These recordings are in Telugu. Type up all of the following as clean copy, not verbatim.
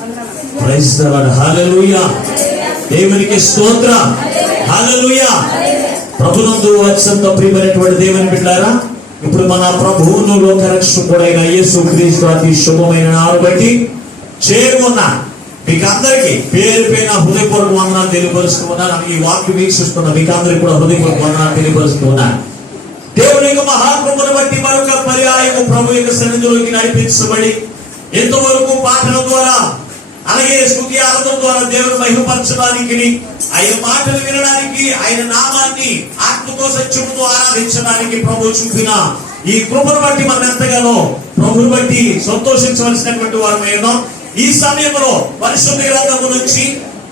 Praise the lord. హల్లెలూయా. దేవునికి స్తోత్రం. హల్లెలూయా. ప్రభునందు అత్యంత ప్రియమైనటువంటి దేవుని బిడ్డలారా, ఇప్పుడు మన ప్రభువును లోకరక్షకుడైన యేసుక్రీస్తు అతి శుభమైన నామమును బట్టి చేరుకున్న మీకు అందరికీ పేరు పేరున హృదయపూర్వక వందనాలు తెలియపరుస్తూ ఉన్నాను. ఈ వాక్యం వీక్షిస్తున్న మీకు అందరికీ కూడా హృదయపూర్వక వందనాలు తెలియపరుస్తూ ఉన్నాను. దేవుని యొక్క మహాకృపను బట్టి మరొక పర్యాయము ప్రభు యొక్క సన్నిధిలోకి నడిపించబడి ఎంతవరకు పాటల ద్వారా అలాగే స్తుతి ఆరాధన ద్వారా దేవుని మహిమపరచడానికి, ఆయన మాటలు వినడానికి, ఆయన నామాన్ని ఆత్మతో సత్యముతో ఆరాధించడానికి ప్రభు చూపిన ఈ కృపను బట్టి మనం ఎంతగానో ప్రభుని బట్టి సంతోషించవలసినటువంటి వారమేనో. ఈ సమయంలో పరిశుద్ధ గ్రంథము నుంచి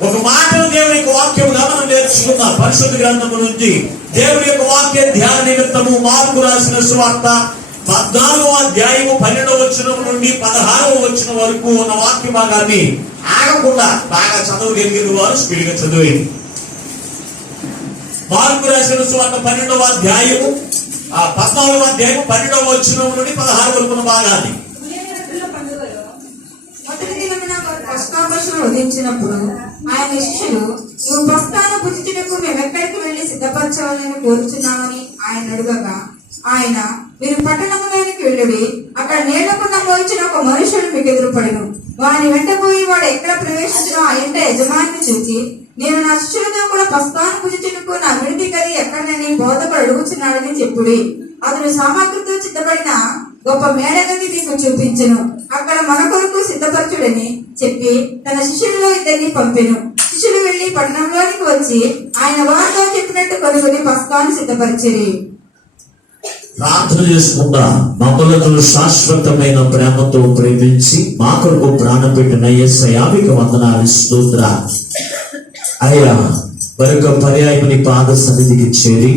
ఒక మాటను దేవుని యొక్క వాక్యముగా మనం నేర్చుకున్నాం. పరిశుద్ధ గ్రంథము నుంచి దేవుని యొక్క వాక్య ధ్యాన నిమిత్తము మార్కు రాసిన సువార్త 14వ అధ్యాయము 12వ వచనం నుండి 16వ వచనం వరకు ఉన్న వాక్య భాగాన్ని ఆగకుండా బాగా చదవగలిగిన వారు స్పీడ్గా చదివేయండి. మార్కు రాసిన సువార్త 12వ అధ్యాయము 14వ అధ్యాయము 12వ వచనం నుండి 16 వరకు ఉన్న భాగాన్ని. ఉదయించినప్పుడు ఆయన శిష్యులు, నువ్వు పస్కాను పుచ్చుటకు మేము ఎక్కడికి వెళ్లి సిద్ధపరచవాలని కోరుచున్నామని ఆయన అడుగగా, ఆయన, మీరు పట్టణంలోనికి వెళ్ళుడి, అక్కడ నీళ్లకున్న మోయించిన ఒక మనుషుడు మీకు ఎదురుపడను. వాని వెంట పోయి వాడు ఎక్కడ ప్రవేశించినా ఆ ఇంట యజమానిని చూచి, నేను నా శిష్యులతో కూడా పస్కాను పుచ్చుటకు నా విడిది గది ఎక్కడనని బోధకుడు అడుగుచున్నాడని చెప్పుడి. అతను సామాగ్రితో సిద్ధపడిన గొప్ప మేడగది మీకు చూపించెను. అక్కడ మన కొరకు సిద్ధపరచుడని చెప్పి తన శిష్యులలో ఇద్దరిని పంపెను. శిష్యులు వెళ్లి పట్టణంలోనికి వచ్చి ఆయన వారితో చెప్పినట్టు కొనుగొని పస్కాను సిద్ధపరిచిరి. ప్రార్థన చేసుకుంటా. మమ్మల్ని శాశ్వతమైన ప్రేమతో ప్రేమించి మా కొరకు ప్రాణం పెట్టిన యేసయ్యా మీకు వందనాలు, స్తోత్రాలు. అయ్యా, మరొక పర్యాయం నీ పాద సన్నిధికి చేరి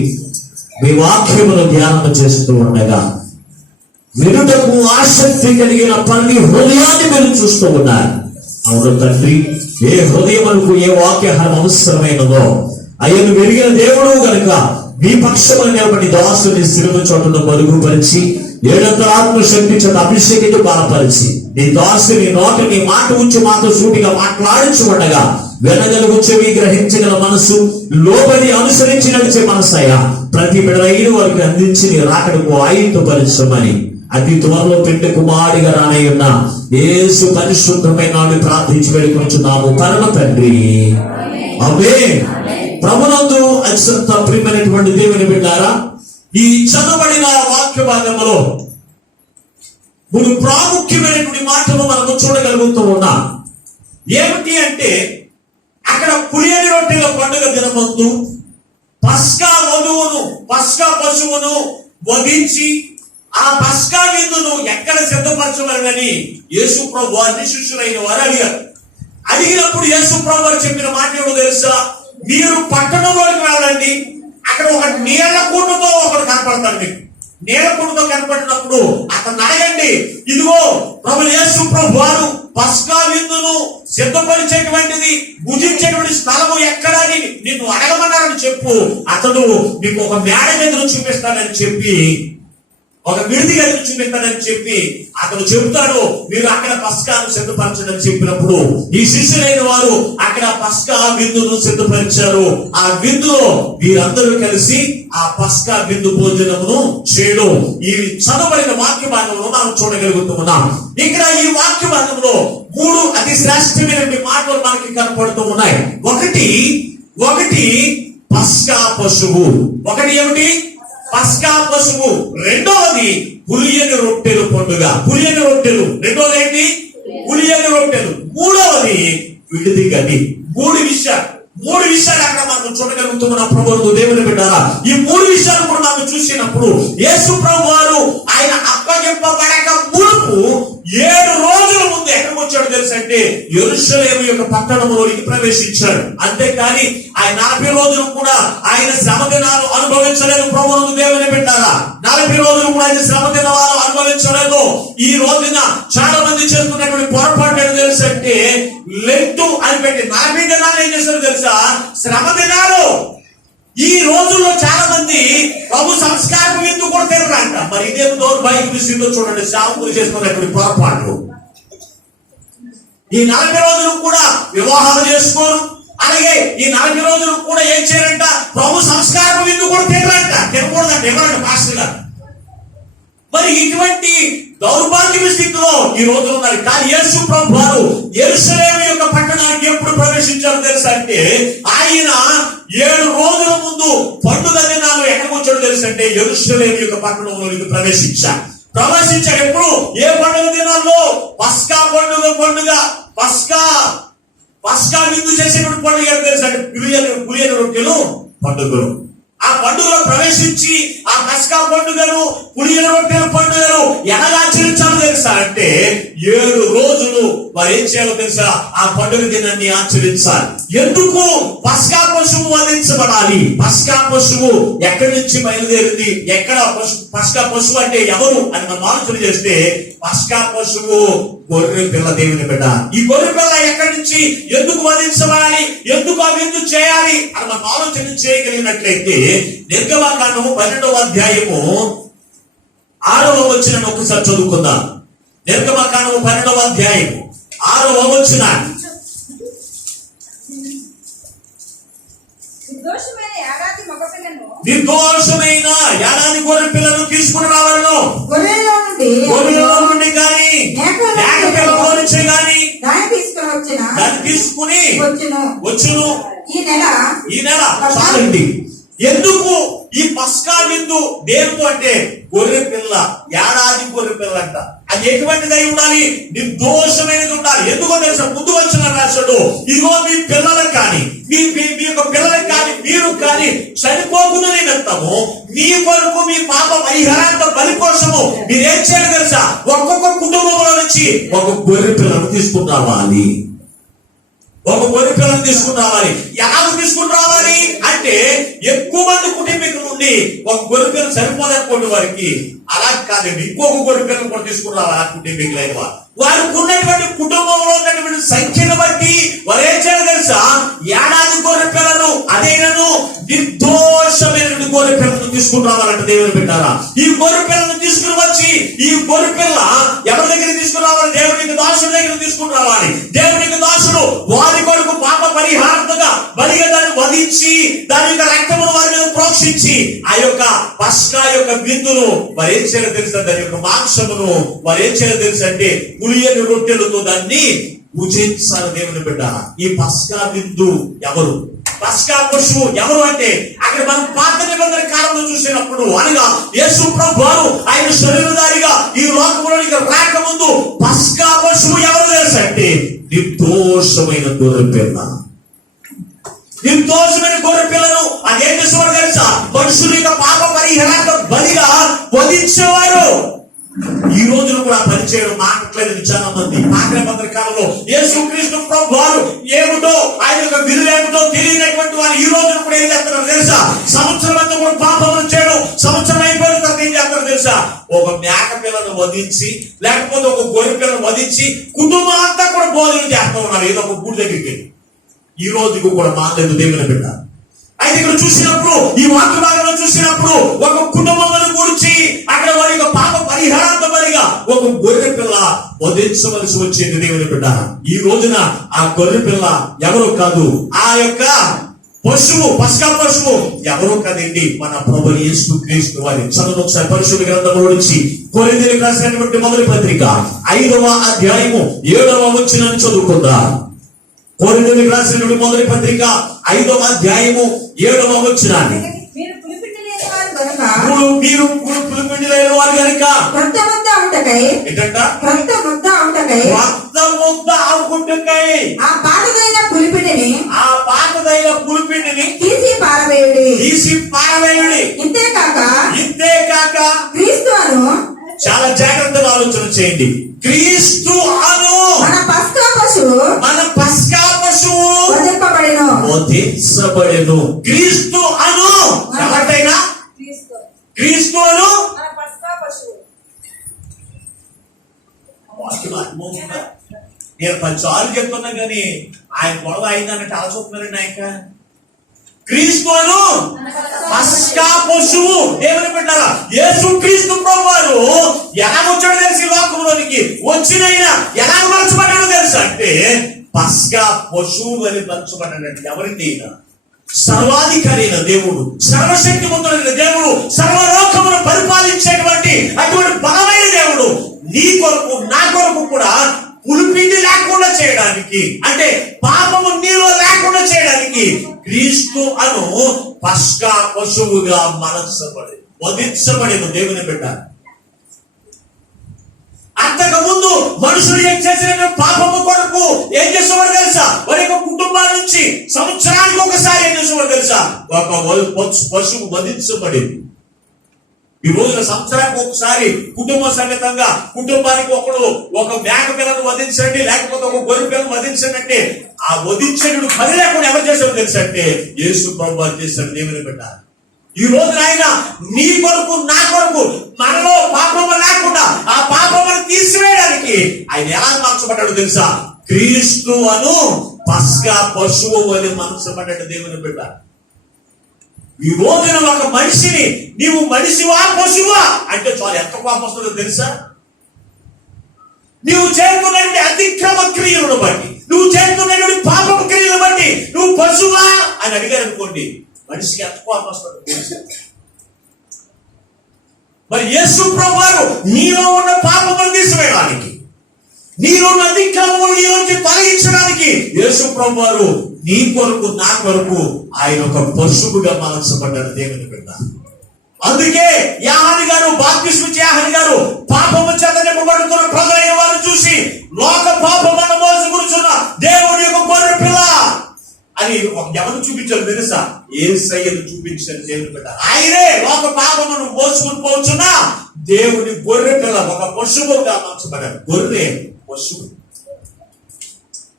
మీ వాక్యమును ధ్యానం చేస్తూ ఉండగా వినుటకు ఆసక్తి కలిగిన పని హృదయాన్ని మీరు చూస్తూ ఉన్నారు. అవును తండ్రి, ఏ హృదయమునకు ఏ వాక్యహారం అవసరమైనదో అయ్యను వెరిగిన దేవుడు గనుక మీ పక్షమున నిలబడి దాసుని శిలువ చోటును మరుగుపరిచి ఏడంత ఆత్మశక్తి చేత అభిషేకితో బలపరిచి నీ దాసుని నోటి నీ మాట ఉంచి మాతో సూటిగా మాట్లాడించి ఉండగా వెనగలుగు చెవి గ్రహించగల మనసు, లోబడి అనుసరించి నడిచే మనసయ్యా ప్రతి బిడ్డలైన వారికి అందించి నీ రాకడకు ఆయుధపరచమని అతి త్వరలో పెంట కుమారుడిగా రానయ్యున్న యేసు పరిశుద్ధమైన ప్రార్థించి వేడుకొంచున్నాము పరమ తండ్రి, ఆమేన్. ప్రభునందు అత్యంత ప్రియమైనటువంటి దేవుని బిడ్డారా, ఈ చదవబడిన వాక్య భాగంలో మూడు ప్రాముఖ్యమైనటువంటి మాటలు మనము చూడగలుగుతూ ఉన్నాం. ఏమిటి అంటే, అక్కడ పులియని రొట్టెల పండుగ దినమందు పస్కా వధువును, పస్కా పశువును వధించి ఆ పస్కా విందును ఎక్కడ సిద్ధపరచమని యేసు ప్రభు వారిని శిష్యులైన వారు అడిగారు. అడిగినప్పుడు యేసు ప్రభు వారు చెప్పిన మాట ఏమో తెలుసా? మీరు పట్టణంలోకి వెళ్ళండి, అక్కడ ఒక నీళ్ల కుండతో ఒకరు కనపడతారు. మీకు నీళ్ల కుండతో కనపడినప్పుడు అతను అడగండి, ఇదిగో ప్రభు యేసు ప్రభు వారు పస్కా విందును సిద్ధపరిచేటువంటిది భుజించేటువంటి స్థలము ఎక్కడని నిన్ను అడగమన్నారని చెప్పు, అతడు మీకు ఒక మేడ గదిని చూపిస్తానని చెప్పి, ఒక విడిది గదిని చూపిస్తానని చెప్పి అతను చెబుతాడు. మీరు అక్కడ పస్కాను సిద్ధపరచడని చెప్పినప్పుడు ఈ శిష్యులైన వారు అక్కడ పస్కా విందును సిద్ధపరిచారు. ఆ విందులో వీరందరూ కలిసి ఆ పస్కా విందు భోజనమును చేయడం ఈ చదవబడిన వాక్య భాగంలో మనం చూడగలుగుతూ ఉన్నాం. ఇక్కడ ఈ వాక్య భాగంలో మూడు అతి శ్రేష్టమైన మాటలు మనకి కనపడుతూ ఉన్నాయి. ఒకటి పస్కా పశువు. ఒకటి ఏమిటి? పస్కా పశువు. రెండవది పులియని రొట్టెలు పండుగ. పులియని రొట్టెలు. రెండవది ఏంటి? పులియని రొట్టెలు. మూడవది విడిది గది. మూడు విషయాలు అక్కడ మనం చూడగలుగుతున్న ప్రభువు దేవుని బిడ్డారా, ఈ మూడు విషయాలు కూడా మనం చూసినప్పుడు యేసు ప్రభు వారు ఆయన అప్పగింపబడక మునుపు 7 రోజుల ముందు ఎక్కడికి వచ్చాడు తెలుసంటే యెరూషలేము యొక్క పట్టణంలోనికి ప్రవేశించాడు. అంతేకాని ఆయన 40 రోజులు కూడా ఆయన శ్రమ దినాలు అనుభవించలేదు. ప్రభువు దేవుని బిడ్డారా, 40 రోజులు కూడా ఆయన శ్రమ దినాలు అనుభవించలేదు. ఈ రోజున చాలా మంది చేస్తున్నటువంటి పొరపాటు ఏంటో తెలుసంటే, లెంటు అని పెట్టి 40 దినాలు ఏం చేస్తారు తెలుసా? శ్రమ దినాలు. ఈ రోజుల్లో చాలా మంది ప్రభు సంస్కారం ఎందుకు కూడా తినరంట. మరి ఇదే దౌర్భాగ్య దృష్టిలో చూడండి, శాంపులు చేసుకున్నటువంటి పొరపాట్లు. ఈ 40 రోజులు కూడా వివాహాలు చేసుకోరు. అలాగే ఈ 40 రోజులు కూడా ఏం చేయరంట, ప్రభు సంస్కారం విందు కూడా తినరంట, తినకూడదంట, ఎవరంట మాస్టర్ గారు. మరి ఇటువంటి దౌర్భాగ్య స్థితిలో ఈ రోజులు ఉన్నారు. కానీ యేసు ప్రభు వారు యెరూషలేము యొక్క పట్టణానికి ఎప్పుడు ప్రవేశించారో తెలుసా అంటే, ఆయన 7 రోజుల ముందు పండుగ దినాలు ఎక్కడికి వచ్చాడో తెలుసా అంటే, యెరూషలేము యొక్క పట్టణంలోనికి ప్రవేశించాడు. ఎప్పుడు? ఏ పండుగ దినాల్లో? పస్కా పండుగ పస్కా విందు చేసేటువంటి పండుగ ఏంటో తెలుసా అంటే, పులియని రొట్టెలు పండుగలు. ఆ పండుగలో ప్రవేశించి ఆ పస్కా పండుగను, పులియని రొట్టెల పండుగను ఎలా ఆచరించాలో తెలుసా అంటే, 7 రోజులు వారు ఏం చేయాలో తెలుసా, ఆ పండుగ దినాన్ని ఆచరించాలి. ఎందుకు? పస్కా పశువు వధించబడాలి. పస్కా పశువు ఎక్కడి నుంచి బయలుదేరింది, ఎక్కడ పస్కా పశువు అంటే ఎవరు అని మనం ఆలోచన చేస్తే, పస్కా పశువు గొర్రె పిల్ల, దేవుని బిడ్డ. ఈ గొర్రె పిల్ల ఎక్కడి నుంచి, ఎందుకు వధించబడాలి, ఎందుకు ఆ విందు చేయాలి అని మనం ఆలోచన చేయగలిగినట్లయితే, నిర్గమకాండము 12వ అధ్యాయము 6వ వచనం ఒకసారి చదువుకుందాం. నిర్గమకాండము 12వ అధ్యాయము 6వ వచనం. నిర్దోషమైన ఏడాది గొర్రె పిల్లను తీసుకుని రావాలను. గొర్రెలో నుండి కానీ మేక పిల్లలో నుంచి కానీ దాన్ని తీసుకుని వచ్చును. ఈ నెల చాలండి. ఎందుకు ఈ పస్కా విందు దేనితో అంటే, గొర్రె పిల్ల, ఏడాది గొర్రె పిల్ల అంట. అది ఎటువంటిదై ఉండాలి? నిర్దోషమైనది ఉండాలి. ఎందుకో తెలుసా, ముందు వచ్చిన రాశాడు, ఇదిగో మీ పిల్లలకు కానీ మీ యొక్క పిల్లలకు కానీ మీరు కానీ చనిపోకుండా నిమిత్తము మీ కొరకు మీ పాప పరిహారాంత బలి కోసము మీరేం చేయాలి తెలుసా, ఒక్కొక్క కుటుంబంలో నుంచి ఒక గొర్రె పిల్లను తీసుకుని రావాలి. ఒక గొర్రె పిల్లను తీసుకుని రావాలి. ఎలా తీసుకుని రావాలి అంటే, ఎక్కువ మంది కుటుంబీకుల నుండి ఒక గొర్రె పిల్ల సరిపోలేకపోయిన వారికి అలా కాదండి, ఇంకొక గొర్రె పిల్లను కూడా తీసుకుని రావాలి. ఆ కుటుంబీకులైన వారికి ఉన్నటువంటి కుటుంబంలో ఉన్నటువంటి సంఖ్యను బట్టి వారు ఏం చేయాలి తెలుసా, ఏడాది గొర్రె పిల్లను, అదేనను నిర్దోషమైనటువంటి గొర్రె పిల్లను తీసుకుని రావాలంటే దేవుని పెట్టారా. ఈ గొర్రె పిల్లను తీసుకుని వచ్చి, ఈ గొర్రె పిల్ల ఎవరి దగ్గర తీసుకుని రావాలి, దేవునికి దాసుడి దగ్గర తీసుకుని రావాలి. దేవునికి దాసుడు వారి కొరకు పాప పరిహారంగా బలిగా దాన్ని వధించి దాని యొక్క రక్తమును వారి మీద ప్రోక్షించి ఆ యొక్క పస్కా యొక్క విందును వారు ఏం చేయాలో తెలుసా, దాని యొక్క మాంసమును వారు ఏం చేయాలో తెలుసా అంటే, పులియని రొట్టెలతో దాన్ని భుజించాలి. దేవుని బిడ్డ, ఈ పస్కా విందు ఎవరు, పస్కా పశువు ఎవరు అంటే, అక్కడ మనం పాత నిబంధన కాలంలో చూసినప్పుడు, అనగా యేసు ప్రభు వారు ఆయన శరీరధారిగా ఈ లోకంలోనికి రాకముందు పస్కా పశువు ఎవరు తెలుసా అంటే, నిర్దోషమైన గొర్రె పిల్ల. నిర్దోషమైన గొర్రె పిల్లను అదేం చేసేవారు తెలుసా, మనుషుల యొక్క పాప పరిహారాంత బలిగా వధించేవారు. ఈ రోజున కూడా పరిచయం మాట్లాడలేదు చాలా మంది. పాత నిబంధన కాలంలో యేసుక్రీస్తు ప్రభు వారు ఏమిటో, ఆయన యొక్క విధులు ఏమిటో తెలియనటువంటి వారు ఈ రోజున కూడా ఏం చేస్తున్నారు తెలుసా, సంవత్సరం అంతా కూడా పాపములు చేయడం, సంవత్సరం అయిపోయిన తర్వాత ఏం చేస్తారు తెలుసా, ఒక మేక పిల్లను వధించి లేకపోతే ఒక గొర్రె పిల్లను వధించి కుటుంబం అంతా కూడా భోజనం చేస్తూ ఉన్నారు ఏదో ఒక గుడి దగ్గరికి. ఈ రోజుకు కూడా మాట్లాడదు దేవుని బిడ్డ. అయితే ఇక్కడ చూసినప్పుడు, ఈ వాక్య భాగంలో చూసినప్పుడు, ఒక కుటుంబం గురించి అక్కడ వారి యొక్క పాప పరిహారాంత బలిగా ఒక గొర్రె పిల్ల వధించవలసి వచ్చింది దేవుని బిడ్డ. ఈ రోజున ఆ గొర్రె పిల్ల ఎవరు కాదు, ఆ యొక్క పశువు, పస్కా పశువు ఎవరు కదండి, మన ప్రభువు యేసుక్రీస్తు వారి. చదువు ఒకసారి పరిశుద్ధ గ్రంథంలో నుంచి కొరింథీయులకు రాసినటువంటి మొదటి పత్రిక 5వ అధ్యాయము 7వ వచనాన్ని చదువుకుందాం. కొరింథీయులకు రాసినటువంటి మొదటి పత్రిక 5వ అధ్యాయము 7వ వచనాన్ని. మీరు పులిపిండి లేని వారు గనుక రక్త ముద్ద అవుటకై ఆ పాతదైన పులిపిండిని తీసి పారవేయుడి. ఇంతేకాక క్రీస్తు అను, చాలా జాగ్రత్తగా ఆలోచన చేయండి, క్రీస్తు అను మన పస్కా పశువు వధించబడెను. క్రీస్తు అను ఎవరైనా, క్రీస్తు అను నేను 10 సార్లు చెప్తున్నా కానీ ఆయన గొడవ అయిందన్నట్టు అలా చూస్తున్నారండి. ఆయన క్రీస్తును పస్కా పశువు. దేవుని బిడ్డలారా, యేసు క్రీస్తు ప్రభువారు ఎలా వచ్చాడో తెలిసి లోకంలోనికి వచ్చినైనా ఎలా మలచబడ్డాడో తెలుసు అంటే పస్కా పశువు అని మలచబడ్డాడంటే ఎవరికి అయినా సర్వాధికారి అయిన దేవుడు, సర్వశక్తివంతుడైన దేవుడు, సర్వలోకమును పరిపాలించేటువంటి అటువంటి బలమైన దేవుడు నీ కొరకు నా కొరకు కూడా పులిపిండి లేకుండా చేయడానికి, అంటే పాపము నీలో లేకుండా చేయడానికి క్రీస్తు అను పస్కా పశువుగా మనసబడి వధించబడిన దేవుని బిడ్డ. అంతకు ముందు మనుషులు ఏం చేసిన పాపము కొరకు ఏం చేసేవాడు తెలుసా? వారి యొక్క కుటుంబాల నుంచి సంవత్సరానికి ఒకసారి ఏం చేసేవాడు తెలుసా? ఒక పశువు వధించబడింది. ఈ రోజున సంవత్సరానికి ఒకసారి కుటుంబ సమేతంగా కుటుంబానికి ఒకడు ఒక మేక పిల్లను వధించండి, లేకపోతే ఒక గొర్రె పిల్లను వధించండి అంటే ఆ వధించడు పని లేకుండా ఎవరు చేశాడు తెలుసా అంటే యేసు ప్రభువు చేశాడు. దేవుని బిడ్డ, ఈ రోజున ఆయన నీ కొరకు నా కొరకు మనలో పాపము లేకుండా ఆ పాపమును తీసివేయడానికి ఆయన ఎలా మార్చబడ్డాడు తెలుసా? క్రీస్తు అను పస్కా పశువు అని మార్చబడ్డాడు. దేవుని బిడ్డ, ఈ రోజున ఒక మనిషిని నీవు మనిషివా పశువా అంటే చాలా ఎంత కోపం వస్తుందో తెలుసా? నువ్వు చేస్తున్నటువంటి అతిక్రమ క్రియలను బట్టి, నువ్వు చేస్తున్నటువంటి పాప క్రియలను బట్టి నువ్వు పశువా అని అడిగారు అనుకోండి, మనిషికి ఎంత కోపం వస్తుందో తెలుసా? మరి యేసు ప్రభువారు నీలో ఉన్న పాపమును తీసివేయడానికి, నీలో ఉన్న అతిక్రమమును నీ నుంచి తొలగించడానికి యేసు ప్రభువారు నీ కొరకు నా కొరకు ఆయన ఒక పశువుగా మార్చబడ్డాడు. దేవుని బిడ్డ, అందుకే యోహాను గారు బాప్తిస్మం ఇచ్చే యోహాను గారు పాపము చేత నింపబడుతున్న ప్రజలైన వారు చూసి లోక పాపమును మోసుకొనుచున్న దేవుని యొక్క గొర్రె పిల్ల అని ఎవరు చూపించారు తెలుసా? యేసయ్యను చూపించారు. దేవుని బిడ్డ, ఆయనే లోక పాపమును మోసుకొని పోచున్న దేవుని గొర్రె పిల్ల, ఒక పశువుగా మార్చబడ్డాడు. గొర్రె పశువు.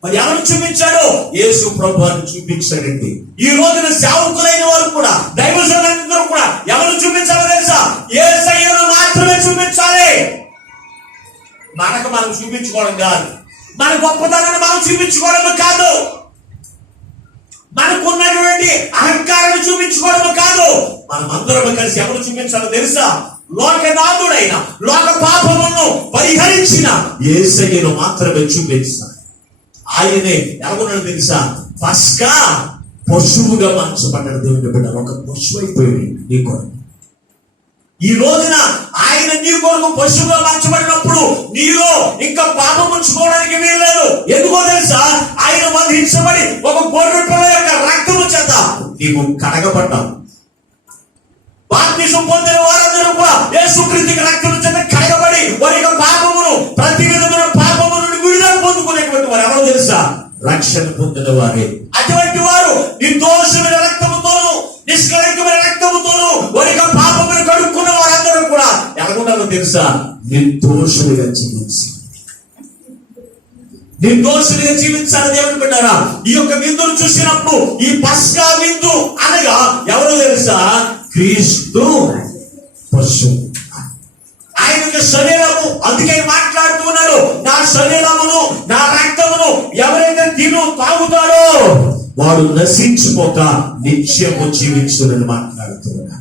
మరి ఎవరు చూపించాడు? యేసు ప్రభువును చూపించాడండి. ఈ రోజున సేవకులైన వారు కూడా, దైవజనులందరూ కూడా ఎవరు చూపించాలో తెలుసా? యేసయ్యను మాత్రమే చూపించాలి. మనకు మనం చూపించుకోవడం కాదు, మన గొప్పతనాన్ని మనం చూపించుకోవడం కాదు, మనకున్నటువంటి అహంకారాన్ని చూపించుకోవడం కాదు. మనం అందరం కలిసి ఎవరు చూపించాలో తెలుసా? లోకనాథుడైన, లోక పాపమును పరిహరించిన యేసయ్యను మాత్రమే చూపించాలి. ఆయనే ఎలాగున్నాడు తెలుసా? పస్కా పశువుగా మార్చబడ్డాడు. దేవుని బిడ్డ, ఒక పశువు అయిపోయాడు నీ కొరకు. ఈ రోజున ఆయన నీ కొరకు పశువుగా మార్చబడినప్పుడు నీలో ఇంకా పాపం ఉంచుకోవడానికి వీల్లేదు. ఎందుకో తెలుసా? ఆయన వధించబడి ఒక గొర్రె పిల్ల యొక్క రక్తము చేత నీవు కడగబడ్డావు. బాప్తిసం పొందిన వారందరూ కూడా యేసుక్రీస్తు రక్తము చేత కడగబడి వారి యొక్క పాపమును, ప్రతి విధమైన పాపము నుండి విడుదల పొందుకునేటువంటి వారు ఎవరో తెలుసా? రక్షణ పొందిన వారే. అటువంటి వారు నిర్దోషమైన రక్తముతోను, నిష్కళంకమైన రక్తముతోను వారి యొక్క పాపమును కడుక్కున్న వారందరూ కూడా ఎలాగున్నారో తెలుసా? నిర్దోషులుగా జీవించాలి. నిర్దోషులుగా జీవించాలి. దేవుని బిడ్డారా, ఈ యొక్క విందును చూసినప్పుడు ఈ పస్కా విందు అనగా ఎవరో తెలుసా? క్రీస్తు పశువు. ఆయన యొక్క శరీరము. అందుకే మాట్లాడుతున్నాడు, నా శరీరమును నా రక్తమును ఎవరైతే తిను తాగుతాడో వాడు నశించిపోక నిత్యము జీవించునని మాట్లాడుతున్నాడు.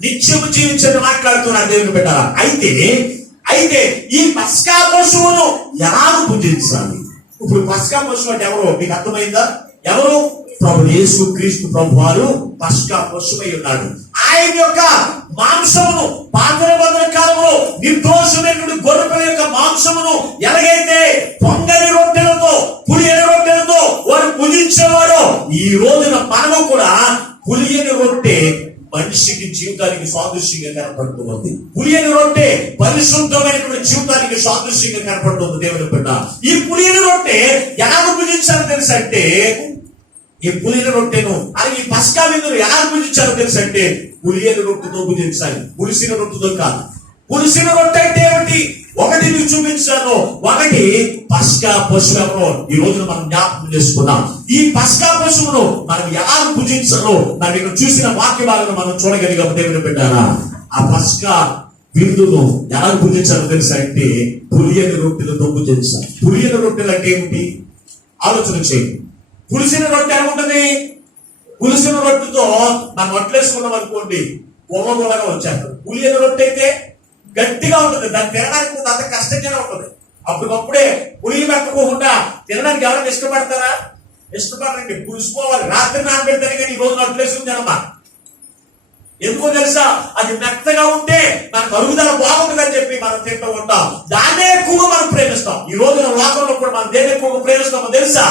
నిత్యము జీవించని మాట్లాడుతున్నాడు. దేవుని బిడ్డలారా, అయితే ఈ పస్కా పశువును ఎలా పూజించాలి? ఇప్పుడు పస్కా పశువు అంటే ఎవరు మీకు అర్థమైందా? ఎవరు? ప్రభు యేసు క్రీస్తు ప్రభు వారు పస్కా పశువై ఉన్నాడు. ఆయన యొక్క మాంసమును పాత నిబంధన కాలంలో నిర్దోషమైనటువంటి గొర్రెపిల్ల యొక్క మాంసమును ఎలాగైతే పొంగని రొట్టెలతో, పులియని రొట్టెలతో వారు పూజించేవారో, ఈ రోజున మనము కూడా పులియని రొట్టె మనిషికి జీవితానికి సాదృశ్యంగా కనపడుతుంది. పులియని రొట్టె పరిశుద్ధమైనటువంటి జీవితానికి సాదృశ్యంగా కనపడుతుంది. దేవుని బిడ్డ, ఈ పులియని రొట్టె ఎలా పూజించాలో తెలుసు అంటే, ఈ పులియని రొట్టెను అలాగే ఈ పస్కా విందును ఎలా పూజించాలో తెలుసు అంటే పులియని రొట్టెతో పూజించాలి, పులిసిన రొట్టెతో కాదు. పులిసిన రొట్టె అంటే ఏమిటి? ఒకటి మీకు చూపించాను. ఒకటి పస్కా పశువును ఈ రోజున మనం జ్ఞాపకం చేసుకున్నాం. ఈ పస్కా పశువును మనం ఎలా పూజించాలో మనం ఇక్కడ చూసిన వాక్య భాగంలో మనం చూడగలిగాం. దేవుని బిడ్డారా, ఆ పస్కా విందును ఎలా పూజించాలో తెలుసా అంటే పులియని రొట్టెలతో పూజించాలి. పులియని రొట్టెలు అంటే ఏమిటి? ఆలోచన చేయండి. పులిసిన రొట్టె ఎలా ఉంటుంది? పులిసిన రొట్టెతో మనం రొట్టెలేసుకున్నాం అనుకోండి, గుల్లగుల్లగా వచ్చేస్తుంది. పులియని రొట్టె అయితే గట్టిగా ఉంటుంది, దాన్ని తినడానికి ముందు అంత కష్టంగానే ఉంటుంది. అప్పటికప్పుడే పులిలు పెట్టుకోకుండా తినడానికి ఎవరైనా ఇష్టపడతారా? ఇష్టపడరండి. పులుసుకోవాలి. రాత్రి నానబెడతానే కానీ ఈ రోజు రొట్టెలేసుకుని తినమ్మా. ఎందుకో తెలుసా? అది మెత్తగా ఉంటే మనకు అరుగుదల బాగుంటుందని చెప్పి మనం తింటూ ఉంటాం. దాన్నే ఎక్కువగా మనం ప్రేమిస్తాం. ఈ రోజున లోకంలో కూడా మనం దేన్ని ఎక్కువగా ప్రేమిస్తామో తెలుసా?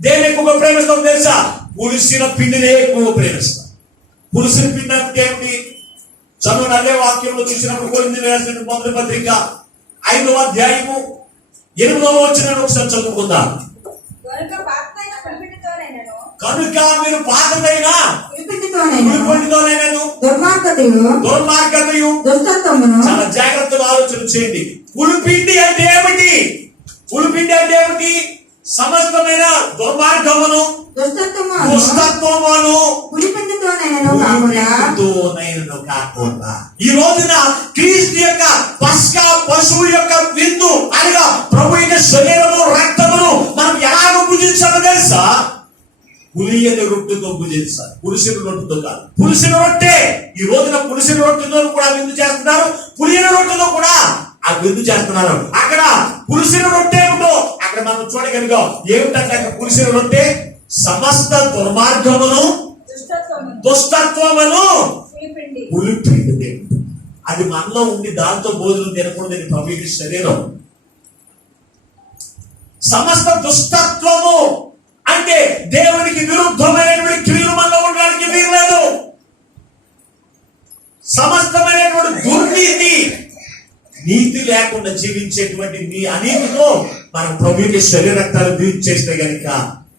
దేన్ని ఎక్కువగా ప్రేమిస్తామో తెలుసా? పులిసిన పిండినే ఎక్కువగా ప్రేమిస్తాం. పులిసిన పిండి అంటే ఏమిటి? చదువు అదే వాక్యంలో చూసినప్పుడు కొరింథీయులకు రాసిన మొదటి పత్రిక 5వ అధ్యాయము 8వ వచనాన్ని ఒకసారి చదువుకుందాం. కనుక మీరు పాతదైన పులిపిండితోనైనను దుర్మార్గతయు చాలా జాగ్రత్తగా ఆలోచన చేయండి. పులిపిండి అంటే ఏమిటి? పులిపిండి అంటే ఏమిటి? సమస్తమైన దుర్మార్గమును దుష్టత్వమును పులిపిండితోనైనను కాకుండా ఈ రోజున క్రీస్తు యొక్క పస్కా పశువు యొక్క విందు అనగా ప్రభు యొక్క శరీరము రక్తమును మనం ఎలాగ భుజించాలో తెలుసా? పులియని రొట్టెతో భుజించాలి, పులిసిన రొట్టెతో కాదు. పులిసిన రొట్టె ఈ రోజున పులిసిన రొట్టెతో కూడా విందు చేస్తున్నారు, పులియని రొట్టెతో కూడా ఆ విందు చేస్తున్నారు. అక్కడ పులిసిన రొట్టె ఏమిటో అక్కడ మనం చూడగలిగాం. ఏమిటంటే అక్కడ పులిసిన రొట్టె సమస్త దుర్మార్గమును దుష్టత్వమును పులిపిండి. అది మనలో ఉండి దాంతో భోజనం తినకూడదని ప్రభువుకి శరీరం. సమస్త దుష్టత్వము అంటే దేవునికి విరుద్ధమైనటువంటి క్రియలు మనలో ఉండడానికి వీరలేదు. సమస్తమైనటువంటి దుర్నీతి, నీతి లేకుండా జీవించేటువంటి నీ అనీతితో మనం ప్రభువుకి శరీరక్తాలు చేస్తే గనుక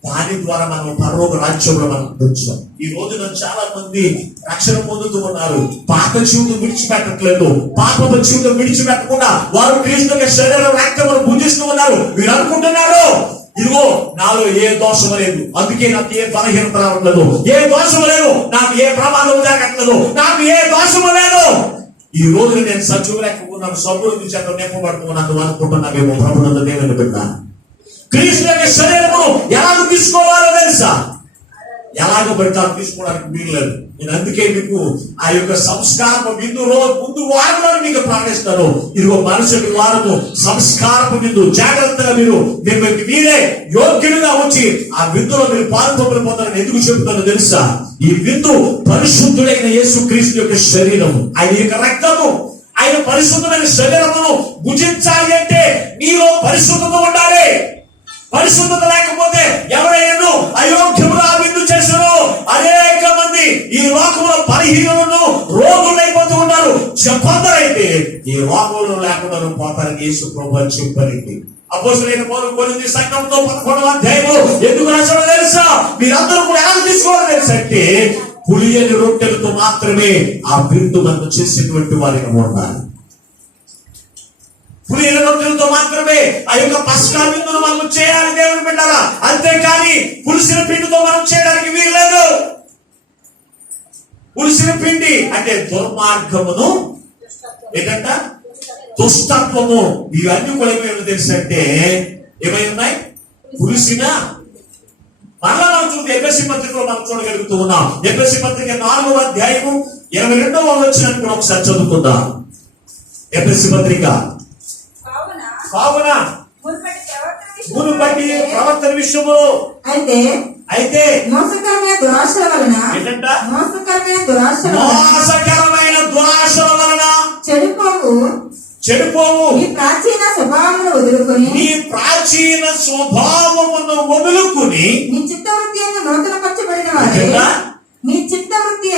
దాని ద్వారా మనం పరలోక రాజ్యంలో మనం వచ్చాం. ఈ రోజున చాలా మంది రక్షణ పొందుతూ ఉన్నారు, పాత జీవితం విడిచిపెట్టట్లేదు. పాపపు జీవితం విడిచిపెట్టకుండా వారు క్రీస్తు యొక్క శరీర రక్తమును భుజిస్తూ ఉన్నారు. మీరు అనుకుంటున్నారు ఇదిగో నాలో ఏ దోషం లేదు, అందుకే నాకు ఏ బలహీనత రావట్లేదు, ఏ దోషం లేదు, నాకు ఏ ప్రమాదం జరగట్లేదు, నాకు ఏ దోషము లేదు. ఈ రోజు నేను సజీవ లేకపోతున్నాను, సబ్బులు చేత నింపబడుతున్నాను అనుకుంటున్నావేమో. ప్రభునందు దేవుని బిడ్డ, క్రీస్తు యొక్క శరీరమును ఎలాగ తీసుకోవాలో తెలుసా? ఎలాగ పడితే తీసుకోవడానికి వీల్లేదు. నేను అందుకే మీకు ఆ యొక్క సంస్కారపు విందు ముందు వారంలో మీకు ప్రాణిస్తాను. ఇదిగో మనుషుల వారము సంస్కారపు విందు. జాగ్రత్తగా మీరు మీరే యోగ్యులుగా వచ్చి ఆ విందులో మీరు పాల్పొందులు పొందాలని ఎందుకు చెబుతానో తెలుసా? ఈ విందు పరిశుద్ధుడైన యేసు క్రీస్తు యొక్క శరీరము, ఆయన యొక్క రక్తము, ఆయన పరిశుద్ధమైన శరీరమును భుజించాలి అంటే నీలో పరిశుద్ధత ఉండాలి. పరిశుద్ధత లేకపోతే ఎవరైనా అయోగ్యముగా విందు చేశారు. అనేక మంది ఈ లోకంలో బలహీనులను రోగులు అయిపోతూ ఉన్నారు. కొందరైతే ఈ రోగులు లేకుండా పోతారని యేసు ప్రభువు చెప్పారండి. అపోస్తలుడైన పౌలు కొరింథీ సంఘంతో 11వ అధ్యాయము ఎందుకు రాశాడో తెలుసా? మీరందరూ కూడా ఎలా తీసుకోవాలో తెలుసా అంటే పులియని రొట్టెలతో మాత్రమే ఆ విందు మనం చేసేటువంటి వారిగా ఉండాలి. పులియని రొట్టెలతో మాత్రమే ఆ యొక్క పస్కా విందును మనం చేయాలి దేవుని బిడ్డలారా. అంతేకాని పులిసిన పిండితో మనం చేయడానికి వీల్లేదు. పులిసిన పిండి అంటే దుర్మార్గమును, ఏంటంట దుష్టత్వము, ఇవన్నీ కూడా ఏమైనా తెలుసంటే ఏమై ఉన్నాయి? పులిసిన. మరలా మనం చూస్తే ఎఫెసీ పత్రికలో మనం చూడగలుగుతూ ఉన్నాం. ఎఫెసీ పత్రిక 4వ అధ్యాయము 22వ వచనాన్ని కూడా ఒకసారి చదువుకుందాం. ఎఫెసీ పత్రిక. కావున మునుపటి ప్రవర్తన విషయము అయితే మోసకరమైన దురాశల వలన చెడిపోవు నీ ప్రాచీన స్వభావమును వదులుకుని నీ చిత్తవృత్తి యందు నూతనపరచబడిన వారై నీ చిత్తవృత్తి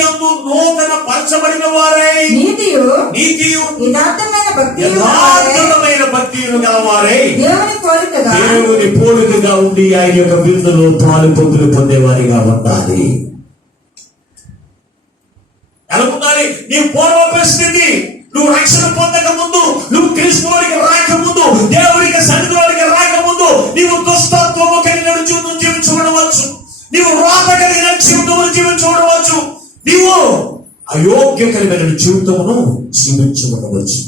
యందు నూతనపరచబడిన వారై నీతియు యథార్థమైన భక్తియును గలవారై దేవుని పోలికగా ఉండి ఆయన యొక్క విందులో పాలు పొందులు పొందేవారిగా ఉండాలి. ఎలా ఉండాలి? నీ పూర్వ పరిస్థితి, నువ్వు రక్షణ పొందక ముందు, నువ్వు క్రీస్తువునికి రాకముందు, దేవునికి సన్నిధిలోనికి రాకముందు నీవు దుష్టత్వము కలిగిన జీవితం జీవించబడవచ్చు, నీవు రోత కలిగిన జీవితమును జీవించబడవచ్చు, నీవు అయోగ్య కలిగిన జీవితమును జీవించబడవచ్చు.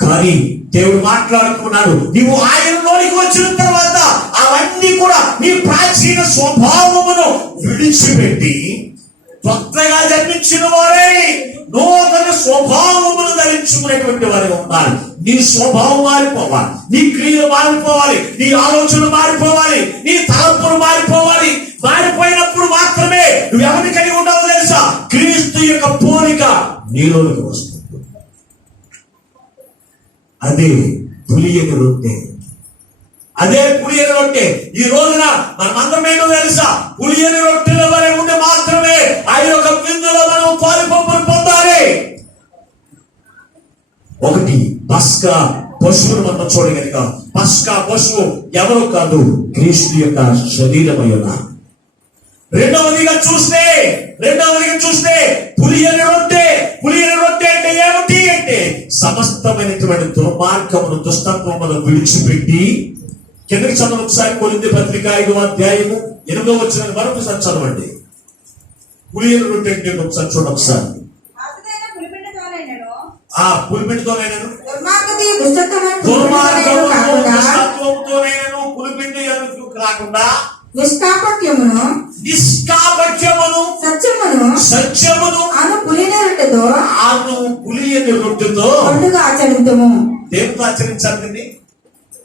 కానీ దేవుడు మాట్లాడుకున్నాడు, నీవు ఆయనలోనికి వచ్చిన తర్వాత అవన్నీ కూడా మీ ప్రాచీన స్వభావమును విడిచిపెట్టి కొత్తగా జన్మించిన వారే నూతన స్వభావమును ధరించుకునేటువంటి వారే ఉండాలి. నీ స్వభావం మారిపోవాలి, నీ క్రియలు మారిపోవాలి, నీ ఆలోచనలు మారిపోవాలి, నీ తలంపులు మారిపోవాలి. మారిపోయినప్పుడు మాత్రమే నువ్వు ఎవరిని కలిగి ఉండవో తెలుసా? క్రీస్తు యొక్క పోలిక నీలోనికి వస్తుంది. అదే పులియని రొట్టె, అదే పులియని రొట్టె. ఈ రోజున మనమందరం ఏంటో తెలుసా? పులియని రొట్టెల వలె ఉండి మాత్రమే ఆ యొక్క విందులో మనం పాలుపంపులు పొందాలి. ఒకటి, పస్కా పశువును మనం చూడగలిగా. పస్కా పశువు ఎవరు కాదు, క్రీస్తు యొక్క శరీరమై ఉన్నారు. రెండవదిగా చూస్తే పులియని రొట్టె. పులియని రొట్టె అంటే ఏమిటి అంటే సమస్తమైనటువంటి దుర్మార్గమును, దుష్టత్వమును విడిచిపెట్టి, కిందకి చదవండి ఒకసారి, కొరింథీ పత్రిక 5వ అధ్యాయము 8వ వచనం మరొకసారి చదవండి. పులియని రొట్టె అంటే ఒకసారి చూడండి. ఒకసారి ఆ పులిపిండితోనైనాను, దుర్మార్గముతోనైనాను, పులిపిండి కాకుండా నిష్కాపట్యమును సత్యమును అను పులియని రొట్టెతో పండుగ ఆచరించము. దేనితో ఆచరించాలి?